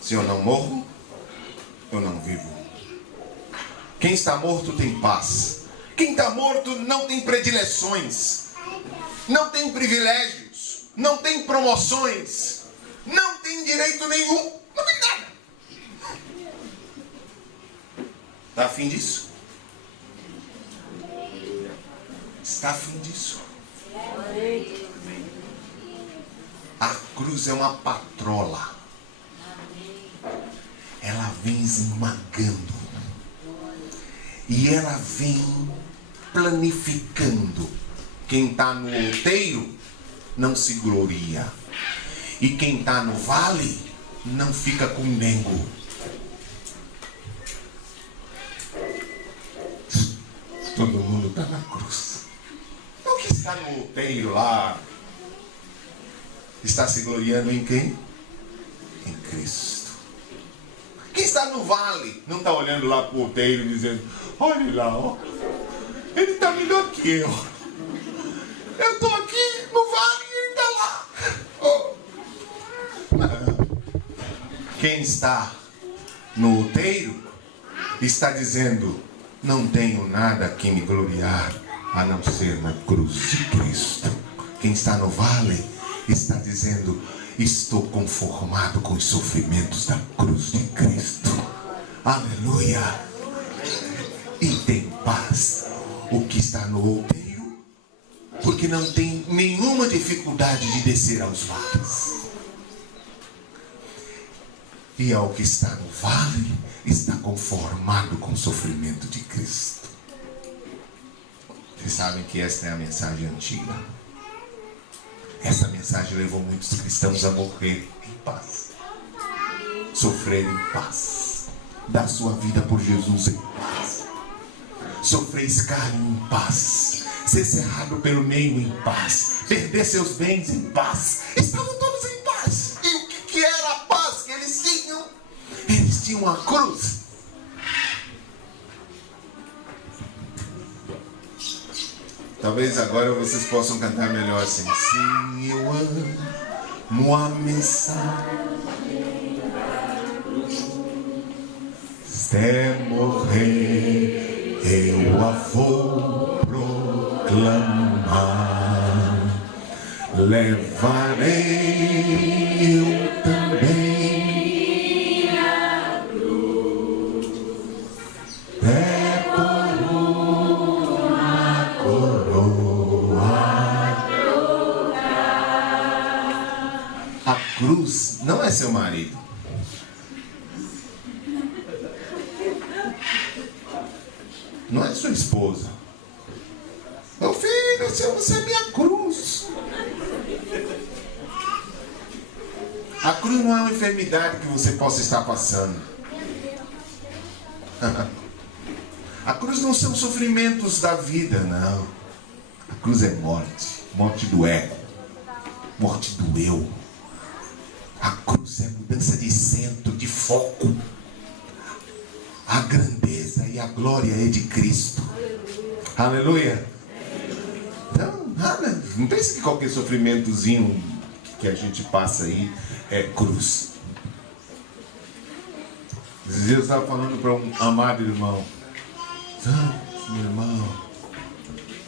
Se eu não morro, eu não vivo. Quem está morto tem paz. Quem está morto não tem predileções, não tem privilégios, não tem promoções, não tem direito nenhum, não tem nada. Está afim disso? Está afim disso? A cruz é uma patrola. Ela vem esmagando. E ela vem planificando. Quem está no outeiro não se gloria. E quem está no vale não fica com nego. Todo mundo está na cruz. O que está no outeiro lá está se gloriando em quem? Em Cristo. Quem está no vale não está olhando lá para o outeiro e dizendo, olha lá, ó, ele está melhor que eu. Eu estou aqui no vale e ele está lá. Oh. Quem está no outeiro está dizendo, não tenho nada que me gloriar a não ser na cruz de Cristo. Quem está no vale está dizendo, estou conformado com os sofrimentos da cruz de Cristo. Aleluia. E tem paz o que está no outeiro, porque não tem nenhuma dificuldade de descer aos vales. E ao que está no vale, está conformado com o sofrimento de Cristo. Vocês sabem que esta é a mensagem antiga. Essa mensagem levou muitos cristãos a morrer em paz, sofrer em paz, dar sua vida por Jesus em paz, sofrer escárnio em paz, ser cerrado pelo meio em paz, perder seus bens em paz. Estavam todos em paz. E o que era a paz que eles tinham? Eles tinham a cruz. Talvez agora vocês possam cantar melhor assim. Sim, eu amo a mensagem. Até morrer eu a vou proclamar. Levarei eu também a cruz. A cruz não é seu marido. Não é sua esposa. Meu filho, você é minha cruz. A cruz não é uma enfermidade que você possa estar passando. A cruz não são sofrimentos da vida, não. A cruz é morte. Morte do ego. Morte do eu. A cruz é mudança de centro, de foco. A grandeza e a glória é de Cristo. Aleluia. Então, não pense que qualquer sofrimentozinho que a gente passa aí é cruz. Esses dias eu estava falando para um amado irmão. Santos, meu irmão,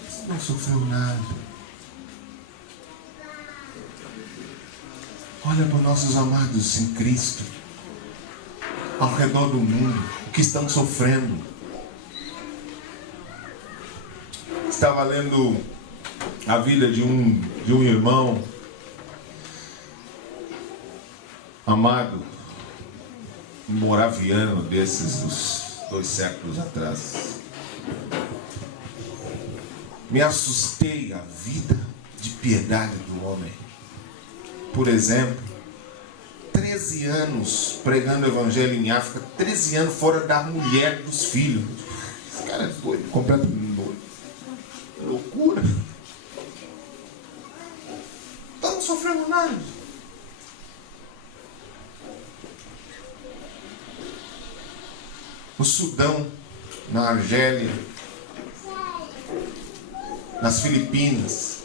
você não sofreu nada. Olha para os nossos amados em Cristo, ao redor do mundo, o que estão sofrendo. Estava lendo a vida de um irmão amado, um moraviano desses dos 2 séculos atrás. Me assustei a vida de piedade do homem. Por exemplo, 13 anos pregando o evangelho em África, 13 anos fora da mulher, dos filhos. Esse cara é doido, completamente doido. É loucura. Não estamos sofrendo nada. No Sudão, na Argélia, nas Filipinas,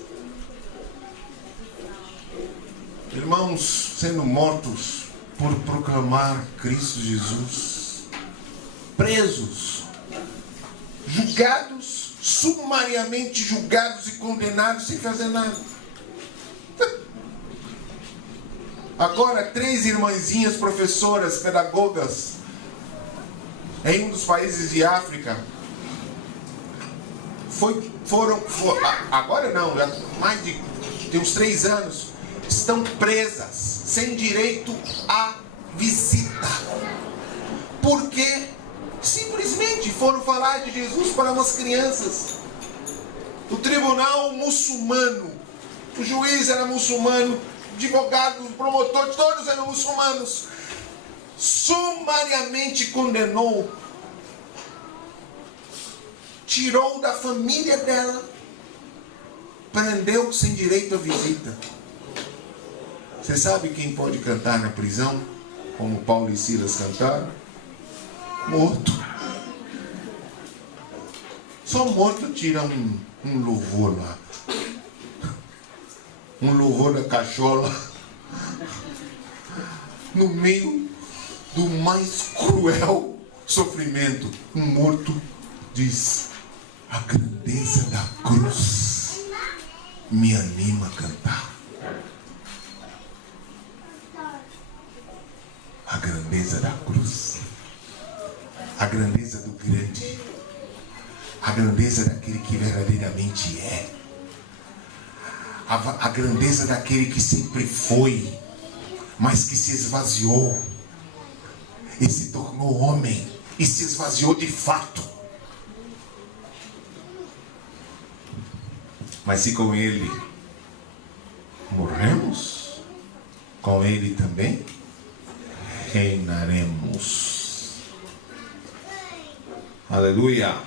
irmãos sendo mortos por proclamar Cristo Jesus, presos, julgados, sumariamente julgados e condenados sem fazer nada. Agora 3 irmãzinhas professoras, pedagogas, em um dos países de África, agora não, já tem uns 3 anos, estão presas, sem direito à visita. Porque simplesmente foram falar de Jesus para umas crianças. O tribunal muçulmano, o juiz era muçulmano, o advogado, o promotor, todos eram muçulmanos. Sumariamente condenou, tirou da família dela, prendeu sem direito à visita. Você sabe quem pode cantar na prisão, como Paulo e Silas cantaram? Morto. Só morto tira um louvor lá, um louvor da cachola, no meio do mais cruel sofrimento. Um morto diz: a grandeza da cruz me anima a cantar. A grandeza da cruz, a grandeza do grande, a grandeza daquele que verdadeiramente é, a grandeza daquele que sempre foi, mas que se esvaziou e se tornou homem e se esvaziou de fato. Mas se com ele morremos, com ele também reinaremos. Aleluia.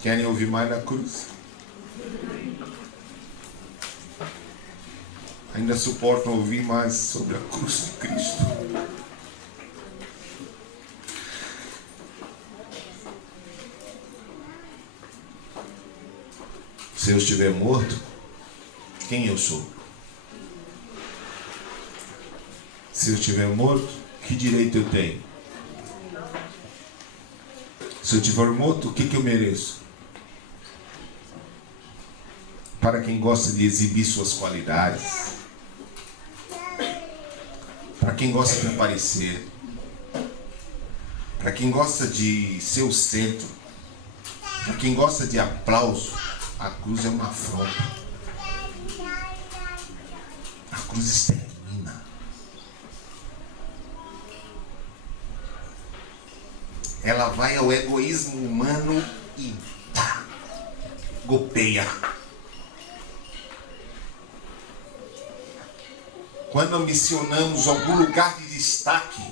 Querem ouvir mais da cruz? Ainda suportam ouvir mais sobre a cruz de Cristo? Se eu estiver morto, quem eu sou? Se eu estiver morto, que direito eu tenho? Se eu estiver morto, o que eu mereço? Para quem gosta de exibir suas qualidades, para quem gosta de aparecer, para quem gosta de ser o centro, para quem gosta de aplauso, a cruz é uma afronta. A cruz extermina. Ela vai ao egoísmo humano e golpeia. Quando ambicionamos algum lugar de destaque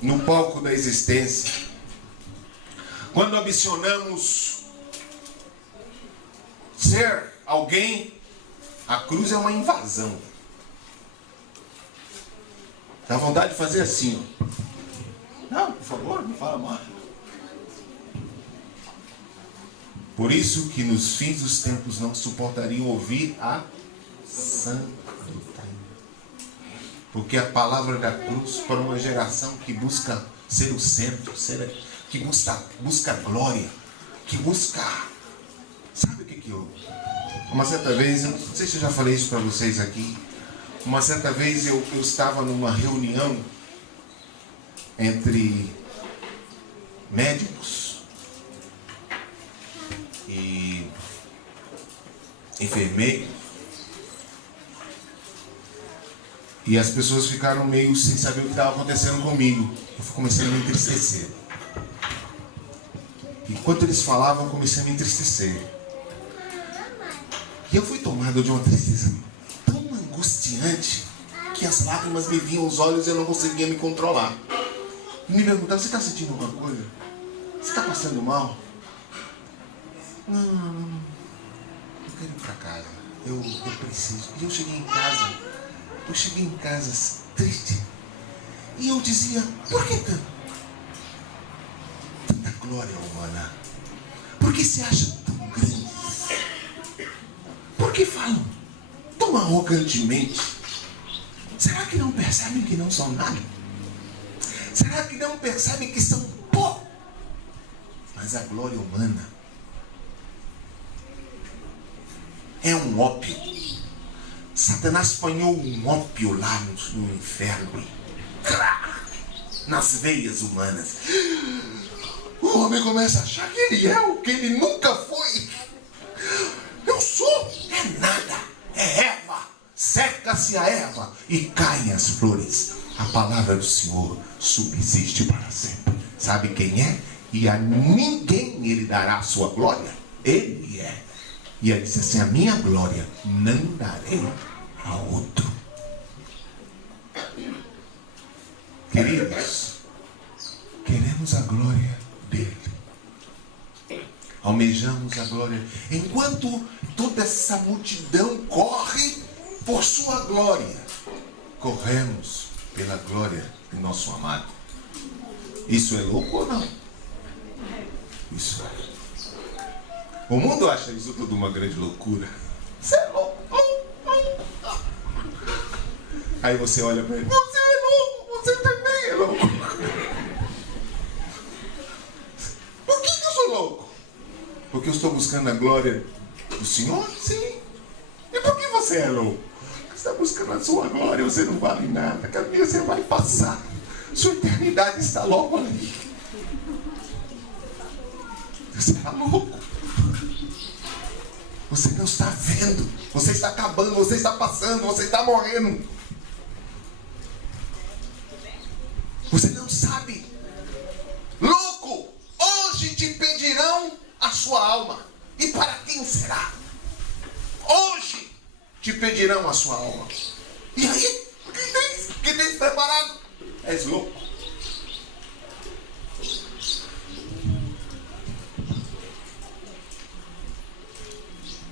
no palco da existência, quando ambicionamos ser alguém, a cruz é uma invasão. Dá vontade de fazer assim, ó. Não, por favor, não fala mais. Por isso que nos fins dos tempos não suportariam ouvir a sã doutrina. Porque a palavra da cruz, para uma geração que busca ser o centro, que busca glória, que busca... Sabe o que eu... Uma certa vez, eu não sei se eu já falei isso para vocês aqui, uma certa vez eu estava numa reunião entre médicos e enfermeiros, e as pessoas ficaram meio sem saber o que estava acontecendo comigo. Eu fui começando a me entristecer. Enquanto eles falavam, eu comecei a me entristecer. E eu fui tomado de uma tristeza tão angustiante que as lágrimas me vinham aos olhos e eu não conseguia me controlar. E me perguntaram: você está sentindo alguma coisa? Você está passando mal? Não. Eu quero ir para casa. Eu preciso. E eu cheguei em casa triste. E eu dizia: por que tanta glória humana? Por que se acham tão grandes? Por que falam tão arrogantemente? Será que não percebem que não são nada? Será que não percebem que são pó? Mas a glória humana é um ópio. Satanás apanhou um ópio lá no inferno, nas veias humanas. O homem começa a achar que ele é o que ele nunca foi. Eu sou, é nada, é erva. Seca-se a erva e caem as flores. A palavra do Senhor subsiste para sempre. Sabe quem é? E a ninguém ele dará a sua glória. Ele é. E ele disse assim: a minha glória não darei a outro. Queridos, queremos a glória dele. Almejamos a glória. Enquanto toda essa multidão corre por sua glória, corremos pela glória de nosso amado. Isso é louco ou não? Isso é. O mundo acha isso tudo uma grande loucura. Você é louco. Aí você olha para ele: você é louco, você também é louco. Por que eu sou louco? Porque eu estou buscando a glória do Senhor? Sim. E por que você é louco? Você está buscando a sua glória, você não vale nada. Cada dia você vai passar. Sua eternidade está logo ali. Você está louco. Você não está vendo. Você está acabando, você está passando, você está morrendo. Você não sabe. Louco, hoje te pedirão a sua alma. E para quem será? Hoje te pedirão a sua alma. E aí, o que tens preparado? És louco.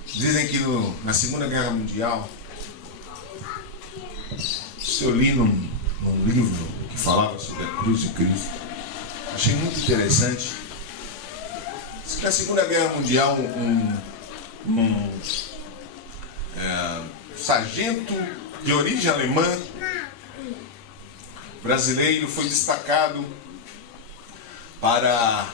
Dizem que na Segunda Guerra Mundial, isso eu li num livro que falava sobre a cruz de Cristo. Achei muito interessante. Diz que na Segunda Guerra Mundial, um sargento de origem alemã, brasileiro, foi destacado para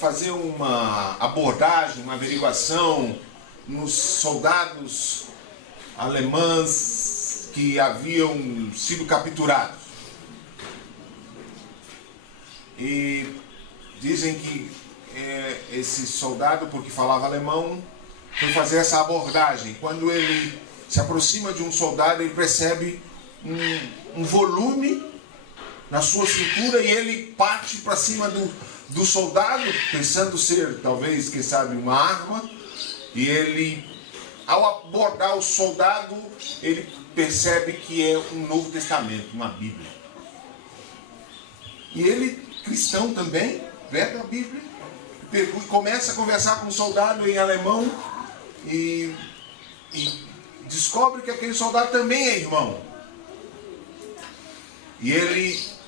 fazer uma abordagem, uma averiguação nos soldados alemães que haviam sido capturados. E dizem que esse soldado, porque falava alemão, foi fazer essa abordagem. Quando ele se aproxima de um soldado, ele percebe um volume na sua cintura e ele parte para cima do soldado, pensando ser, talvez, quem sabe, uma arma. E ele, ao abordar o soldado, ele percebe que é um Novo Testamento, uma Bíblia. E ele, cristão também, pega a Bíblia, começa a conversar com o soldado em alemão e descobre que aquele soldado também é irmão. E ele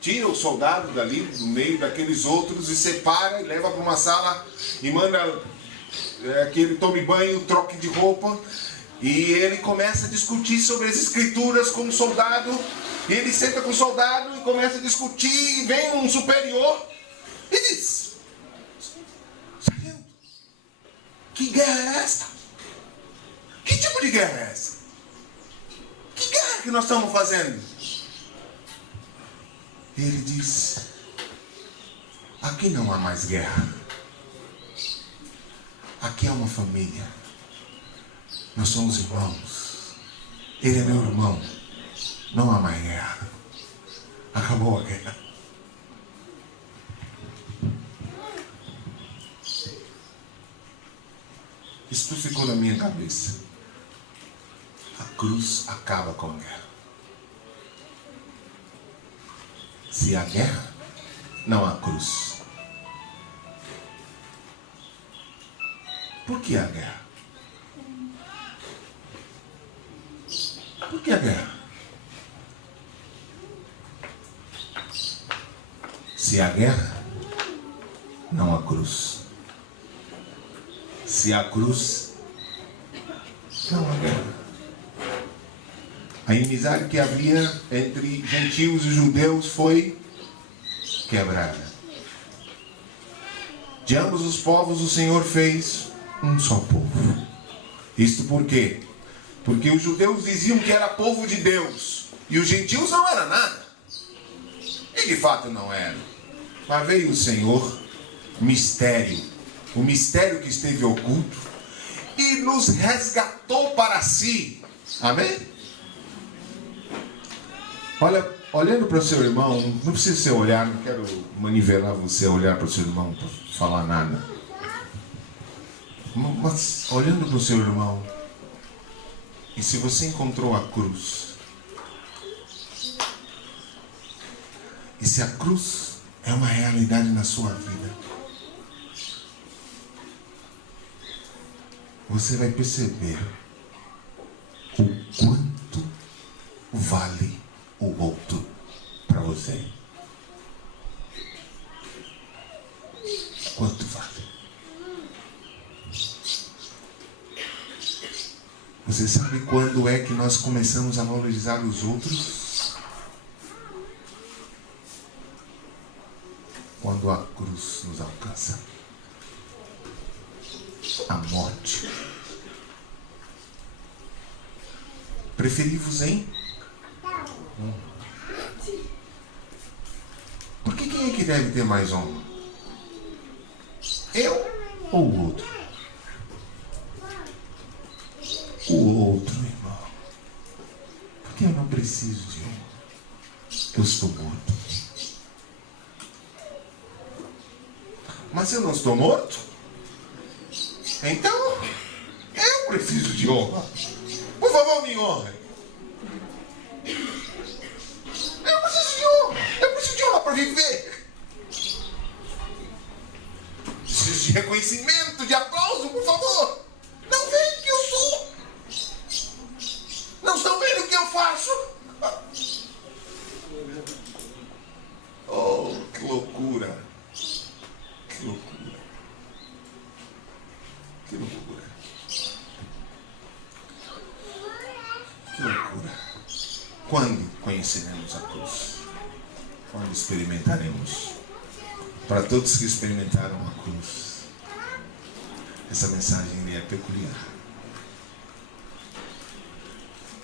tira o soldado dali, do meio daqueles outros, e separa e leva para uma sala e manda que ele tome banho, troque de roupa. E ele começa a discutir sobre as escrituras com o soldado. E ele senta com o soldado e começa a discutir. E vem um superior e diz: sargento, que guerra é esta? Que tipo de guerra é essa? Que guerra que nós estamos fazendo? E ele diz: aqui não há mais guerra. Aqui é uma família. Nós somos irmãos. Ele é meu irmão. Não há mais guerra. Acabou a guerra. Isso ficou na minha cabeça. A cruz acaba com a guerra. Se há guerra, não há cruz. Por que há guerra? Por que a guerra? Se há guerra, não há cruz. Se há cruz, não há guerra. A inimizade que havia entre gentios e judeus foi quebrada. De ambos os povos o Senhor fez um só povo. Isto por quê? Porque os judeus diziam que era povo de Deus e os gentios não eram nada. E de fato não eram. Mas veio o Senhor, mistério, o mistério que esteve oculto, e nos resgatou para si. Amém? Olha, olhando para o seu irmão, não precisa você olhar, não quero manivelar você a olhar para o seu irmão para falar nada. Mas olhando para o seu irmão, e se você encontrou a cruz, e se a cruz é uma realidade na sua vida, você vai perceber o quanto vale o outro para você. Quanto vale? Você sabe quando é que nós começamos a valorizar os outros? Quando a cruz nos alcança. A morte. Preferi-vos em? Porque quem é que deve ter mais honra? Eu ou o outro? O outro, irmão. Porque eu não preciso de honra. Eu estou morto. Mas se eu não estou morto, então eu preciso de honra. Por favor, me honre. Eu preciso de honra. Eu preciso de honra para viver. Preciso de reconhecimento, de aplauso, por favor. Não veem o que eu sou. Não estão vendo o que eu faço. Oh, que loucura. Que loucura. Que loucura. Que loucura. Quando conheceremos a cruz? Quando experimentaremos? Para todos que experimentaram a cruz, essa mensagem é peculiar.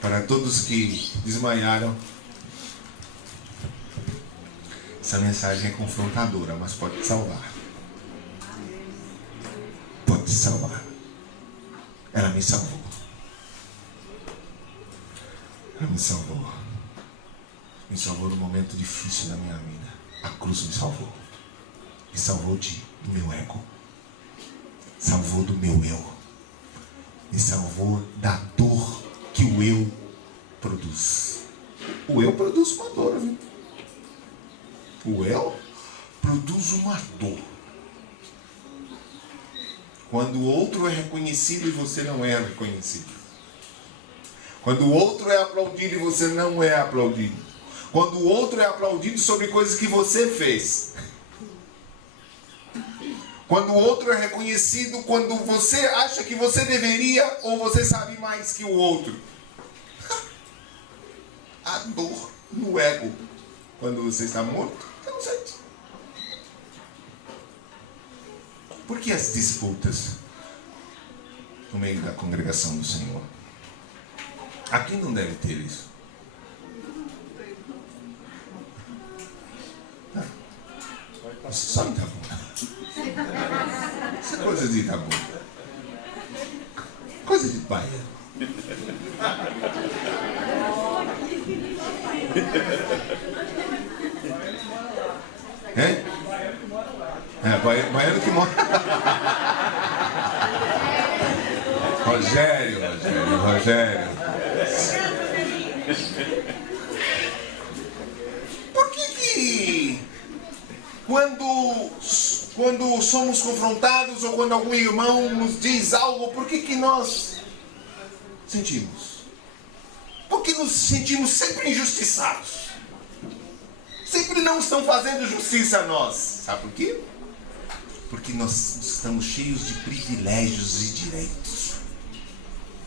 Para todos que desmaiaram, essa mensagem é confrontadora, mas pode te salvar. Pode te salvar. Ela me salvou. Ela me salvou. Me salvou num momento difícil da minha vida. A cruz me salvou. Me salvou do meu ego. Salvou do meu eu. Me salvou da dor que o eu produz. O eu produz uma dor, viu? O eu produz uma dor. Quando o outro é reconhecido e você não é reconhecido. Quando o outro é aplaudido e você não é aplaudido. Quando o outro é aplaudido sobre coisas que você fez. Quando o outro é reconhecido, quando você acha que você deveria ou você sabe mais que o outro. A dor no ego, quando você está morto, você não sente. Por que as disputas no meio da congregação do Senhor? Aqui não deve ter isso. Só em Itabuna. Isso é coisa de Itabuna. Coisa de Bahia. Baiano que mora. Rogério. Por que quando somos confrontados ou quando algum irmão nos diz algo, por que nós sentimos? Porque nos sentimos sempre injustiçados. Sempre não estão fazendo justiça a nós. Sabe por quê? Porque nós estamos cheios de privilégios e direitos.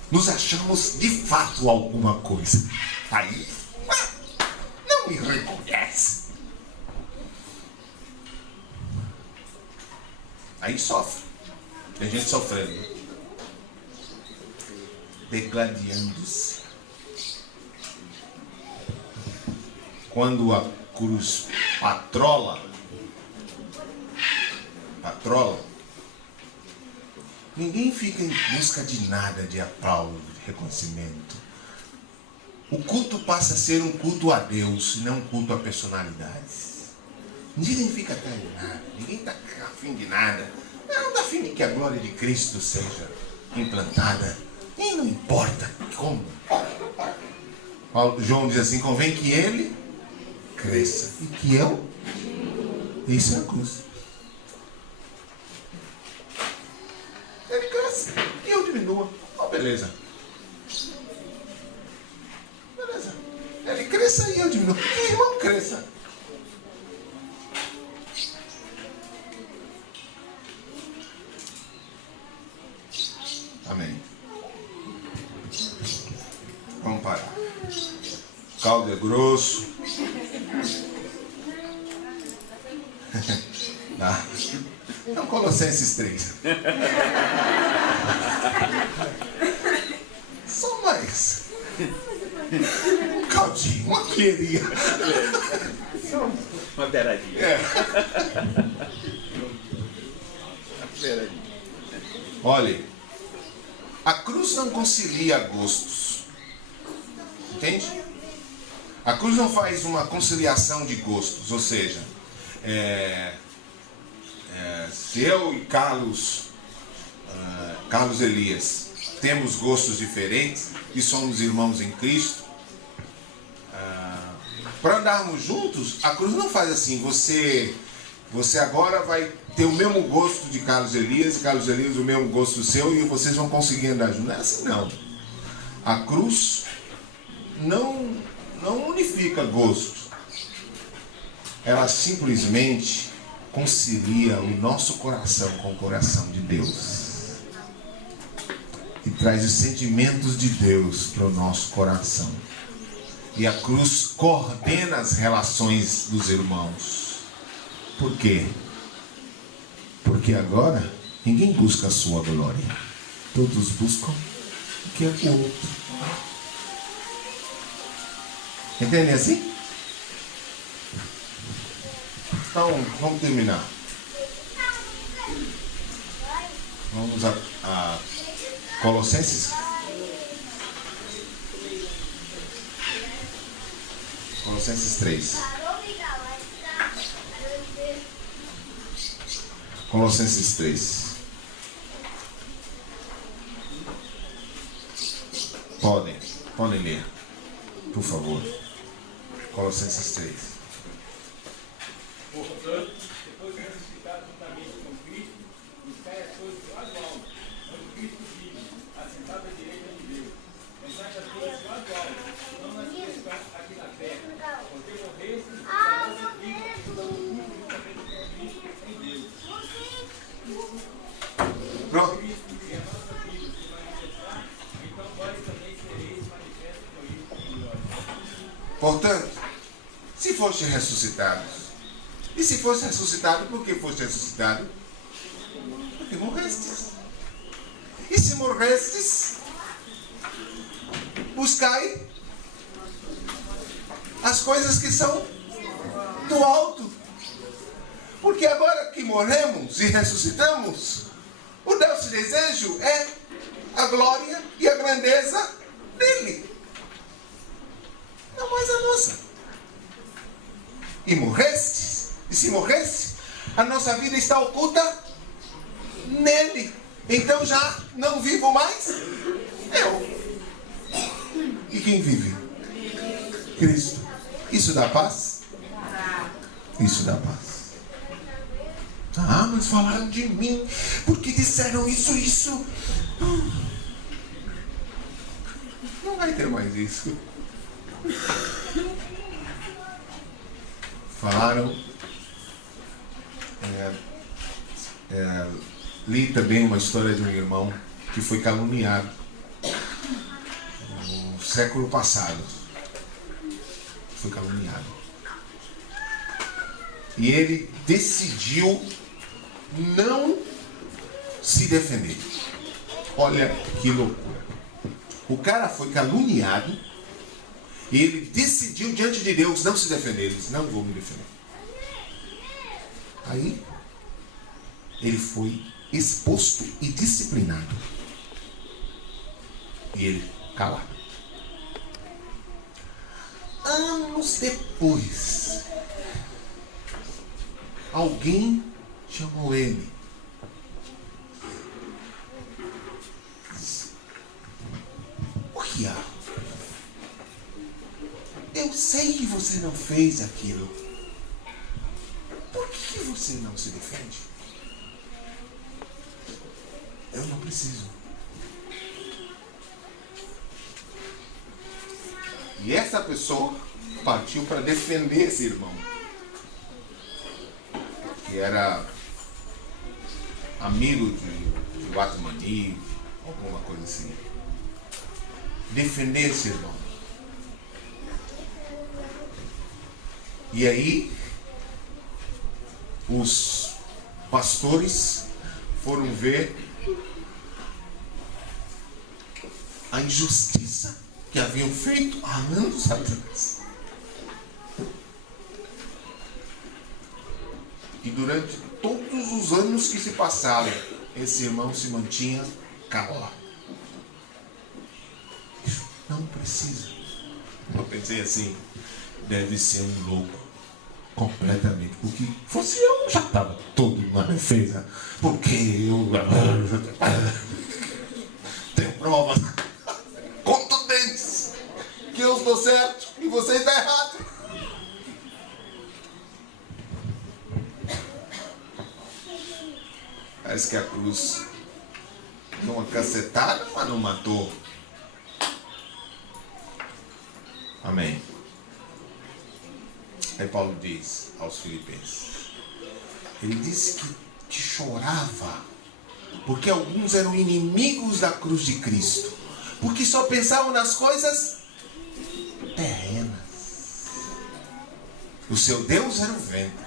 Nos achamos de fato alguma coisa. Aí, não me reconhece. Aí sofre. Tem gente sofrendo. Degladiando-se. Quando a cruz patrola, ninguém fica em busca de nada, de aplauso, de reconhecimento. O culto passa a ser um culto a Deus e não um culto a personalidades. Ninguém fica atrás de nada, ninguém está afim de nada. Não está afim de que a glória de Cristo seja implantada. E não importa como. João diz assim: convém que ele cresça e que eu. Isso é a cruz. Ele cresce e eu diminua. Oh, beleza. Ele cresça e eu diminua. Que irmão cresça. Amém. Vamos parar. O caldo é grosso. Tá. Então, Colossenses 3. Só mais. Um caldinho, uma colherinha. Uma beiradinha. É. Olha, a cruz não concilia gostos. Entende? A cruz não faz uma conciliação de gostos. Ou seja, se eu e Carlos Elias temos gostos diferentes e somos irmãos em Cristo, para andarmos juntos, a cruz não faz assim: você agora vai ter o mesmo gosto de Carlos Elias e Carlos Elias o mesmo gosto seu e vocês vão conseguir andar juntos. Não é assim, não. A cruz não unifica gostos. Ela simplesmente concilia o nosso coração com o coração de Deus e traz os sentimentos de Deus para o nosso coração. E a cruz coordena as relações dos irmãos. Por quê? Porque agora ninguém busca a sua glória. Todos buscam o que é o outro. Entende assim? Então, vamos terminar. Vamos a Colossenses. Colossenses 3. Colossenses 3. Podem ler, por favor. Colossenses 3. Portanto, depois de ressuscitado juntamente com Cristo, buscai as coisas do lado alto, onde Cristo vive, assentado à direita de Deus. Pensai as coisas do lado alto, não nas que estão aqui na terra, porque morrestes e estarão juntamente com Cristo em Deus. Portanto, se foste ressuscitado, e se foste ressuscitado, por que foste ressuscitado? Porque morrestes. E se morrestes, buscai as coisas que são do alto. Porque agora que morremos e ressuscitamos, o nosso desejo é a glória e a grandeza dele, não mais a nossa. E morrestes, e se morreste, a nossa vida está oculta nele. Então já não vivo mais eu. E quem vive? Cristo. Isso dá paz? Isso dá paz. Ah, mas falaram de mim, porque disseram isso. Não vai ter mais isso. Falaram. Li também uma história de um irmão que foi caluniado no século passado. Foi caluniado. E ele decidiu não se defender. Olha que loucura. O cara foi caluniado e ele decidiu diante de Deus não se defender. Ele disse, não vou me defender. Aí ele foi exposto e disciplinado. E ele calado. Anos depois, alguém chamou ele. O que há? Eu sei que você não fez aquilo. Por que você não se defende? Eu não preciso. E essa pessoa partiu para defender esse irmão, que era amigo de Guatemala, alguma coisa assim. Defender esse irmão. E aí, os pastores foram ver a injustiça que haviam feito há anos atrás. E durante todos os anos que se passaram, esse irmão se mantinha calado. Não precisa. Eu pensei assim, deve ser um louco completamente, porque fosse eu já estava todo numa defesa, porque eu tenho provas contundentes que eu estou certo e você está errado. Parece que a cruz deu uma cacetada, mas não matou. Amém. Aí Paulo diz aos Filipenses, ele disse que chorava, porque alguns eram inimigos da cruz de Cristo, porque só pensavam nas coisas terrenas. O seu Deus era o vento,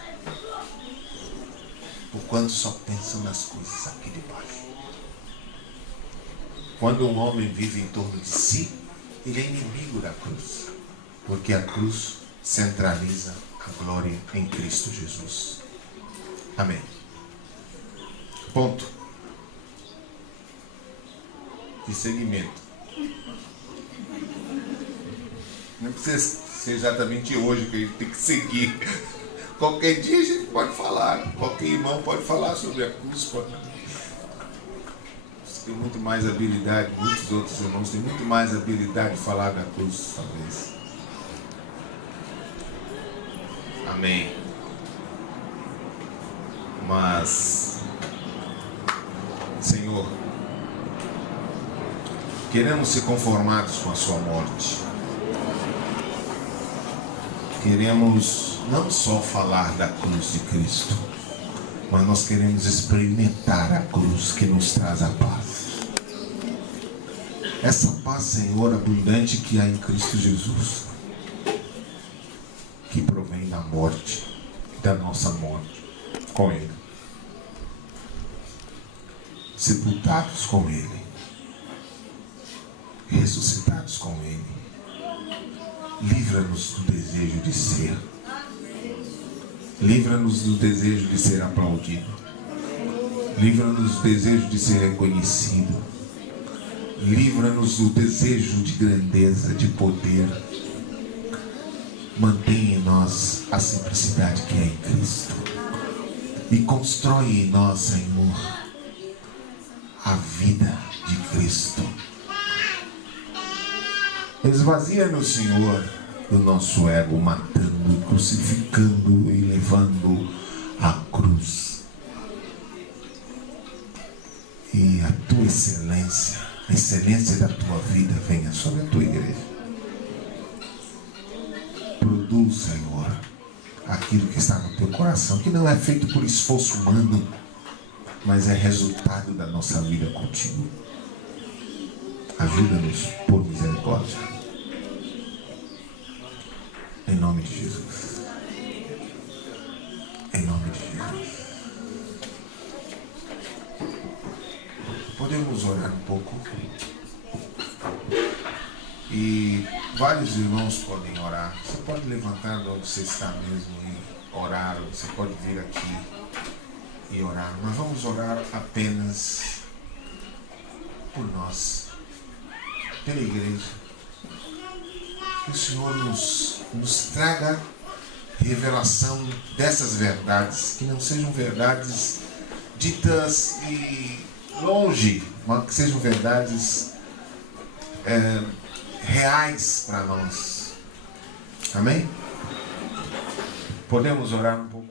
porquanto só pensam nas coisas aqui de baixo. Quando um homem vive em torno de si, ele é inimigo da cruz, porque a cruz centraliza a glória em Cristo Jesus. Amém. Ponto de segmento. Não precisa ser exatamente hoje que a gente tem que seguir. Qualquer dia a gente pode falar. Qualquer irmão pode falar sobre a cruz. Você tem muito mais habilidade. Muitos outros irmãos têm muito mais habilidade de falar da cruz, talvez. Amém. Mas, Senhor, queremos ser conformados com a sua morte. Queremos não só falar da cruz de Cristo, mas nós queremos experimentar a cruz que nos traz a paz. Essa paz, Senhor, abundante que há em Cristo Jesus. morte, da nossa morte com Ele. Sepultados com Ele, ressuscitados com Ele. Livra-nos do desejo de ser. Livra-nos do desejo de ser aplaudido. Livra-nos do desejo de ser reconhecido. Livra-nos do desejo de grandeza, de poder. Mantenha em nós a simplicidade que é em Cristo. E constrói em nós, Senhor, a vida de Cristo. Esvazia-nos, Senhor, do nosso ego, matando, crucificando e levando à cruz. E a tua excelência, a excelência da tua vida venha sobre a tua igreja. Produz, Senhor, aquilo que está no teu coração, que não é feito por esforço humano, mas é resultado da nossa vida contigo. Ajuda-nos por misericórdia. Em nome de Jesus. Em nome de Jesus. Podemos orar um pouco? E vários irmãos podem orar. Você pode levantar de onde você está mesmo e orar. Você pode vir aqui e orar. Mas vamos orar apenas por nós, pela igreja. Que o Senhor nos traga revelação dessas verdades, que não sejam verdades ditas e longe, mas que sejam verdades reais para nós. Amém? Podemos orar um pouco?